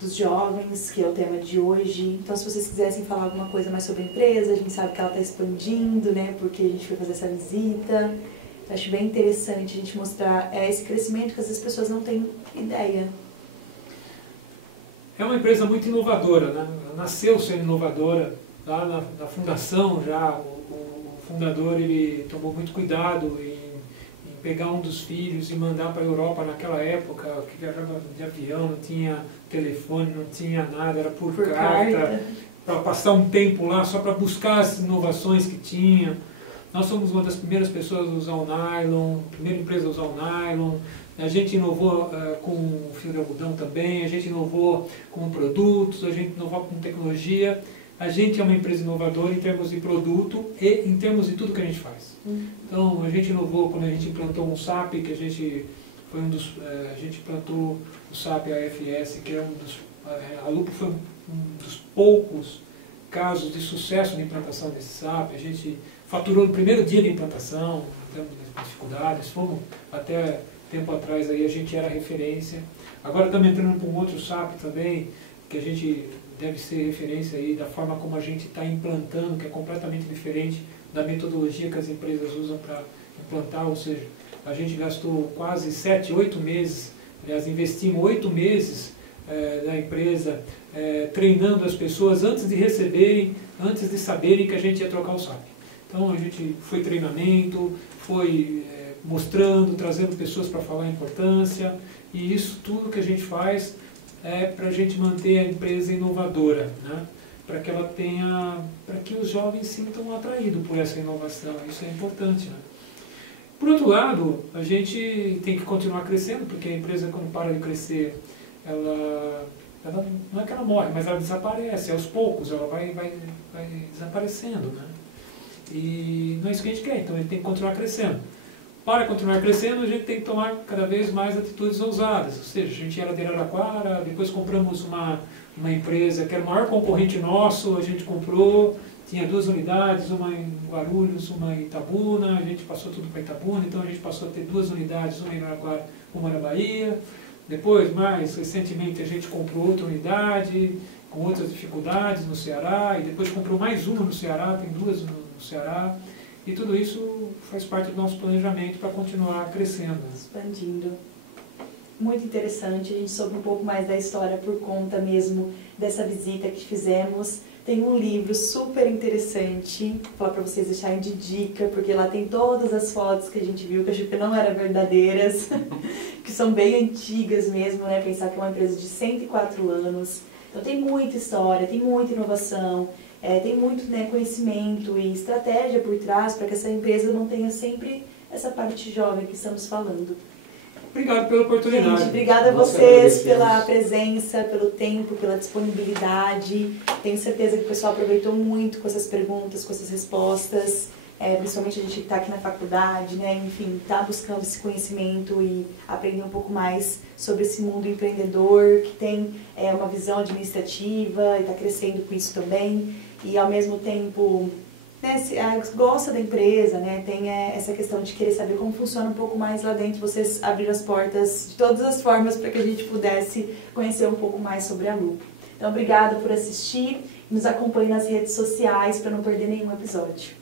dos jovens, que é o tema de hoje. Então, se vocês quisessem falar alguma coisa mais sobre a empresa, a gente sabe que ela está expandindo, né, porque a gente foi fazer essa visita. Eu acho bem interessante a gente mostrar esse crescimento que às vezes as pessoas não têm ideia. é uma empresa muito inovadora, né? Nasceu sendo inovadora. Lá na fundação já, o fundador ele tomou muito cuidado em pegar um dos filhos e mandar para a Europa naquela época, que viajava de avião, não tinha telefone, não tinha nada, era por carta, para passar um tempo lá só para buscar as inovações que tinha. Nós somos uma das primeiras pessoas a usar o nylon, a primeira empresa a usar o nylon. A gente inovou com fio de algodão também, a gente inovou com produtos, a gente inovou com tecnologia. A gente é uma empresa inovadora em termos de produto e em termos de tudo que a gente faz. Então, a gente inovou quando a gente implantou um SAP, que a gente foi a gente implantou o SAP AFS, que é a Lupo foi um dos poucos casos de sucesso de implantação desse SAP. A gente faturou no primeiro dia de implantação, temos dificuldades, fomos até tempo atrás aí a gente era referência. Agora estamos entrando para um outro SAP também, que a gente deve ser referência aí da forma como a gente está implantando, que é completamente diferente da metodologia que as empresas usam para implantar, ou seja, a gente gastou quase 7, 8 meses, aliás, investimos 8 meses da empresa treinando as pessoas antes de receberem, antes de saberem que a gente ia trocar o SAP. Então a gente foi treinamento, foi mostrando, trazendo pessoas para falar a importância, e isso tudo que a gente faz é para a gente manter a empresa inovadora, né? Para que ela tenha, para que os jovens se sintam atraídos por essa inovação, isso é importante, né? Por outro lado, a gente tem que continuar crescendo, porque a empresa quando para de crescer, ela não é que ela morre, mas ela desaparece, aos poucos ela vai desaparecendo, né? E não é isso que a gente quer, então a gente tem que continuar crescendo. Para continuar crescendo, a gente tem que tomar cada vez mais atitudes ousadas. Ou seja, a gente era de Araraquara, depois compramos uma empresa que era o maior concorrente nosso, a gente comprou, tinha 2 unidades, uma em Guarulhos, uma em Itabuna, a gente passou tudo para Itabuna, então a gente passou a ter 2 unidades, uma em Araraquara, uma na Bahia. Depois, mais recentemente, a gente comprou outra unidade, com outras dificuldades no Ceará, e depois comprou mais uma no Ceará, tem 2 no Ceará. E tudo isso faz parte do nosso planejamento para continuar crescendo. Expandindo. Muito interessante, a gente soube um pouco mais da história por conta mesmo dessa visita que fizemos. Tem um livro super interessante, vou falar para vocês deixarem de dica, porque lá tem todas as fotos que a gente viu, que eu achei que não eram verdadeiras, que são bem antigas mesmo, né? Pensar que é uma empresa de 104 anos. Então tem muita história, tem muita inovação. Tem muito, né, conhecimento e estratégia por trás para que essa empresa mantenha sempre essa parte jovem que estamos falando. Obrigado pela oportunidade. Gente, obrigada a vocês pela presença, pelo tempo, pela disponibilidade. Tenho certeza que o pessoal aproveitou muito com essas perguntas, com essas respostas. Principalmente a gente que está aqui na faculdade, né? Enfim, está buscando esse conhecimento e aprender um pouco mais sobre esse mundo empreendedor, que tem uma visão administrativa e está crescendo com isso também. E ao mesmo tempo, né, gosta da empresa, né? Tem essa questão de querer saber como funciona um pouco mais lá dentro. Vocês abriram as portas de todas as formas para que a gente pudesse conhecer um pouco mais sobre a Lupo. Então, obrigada por assistir. Nos acompanhe nas redes sociais para não perder nenhum episódio.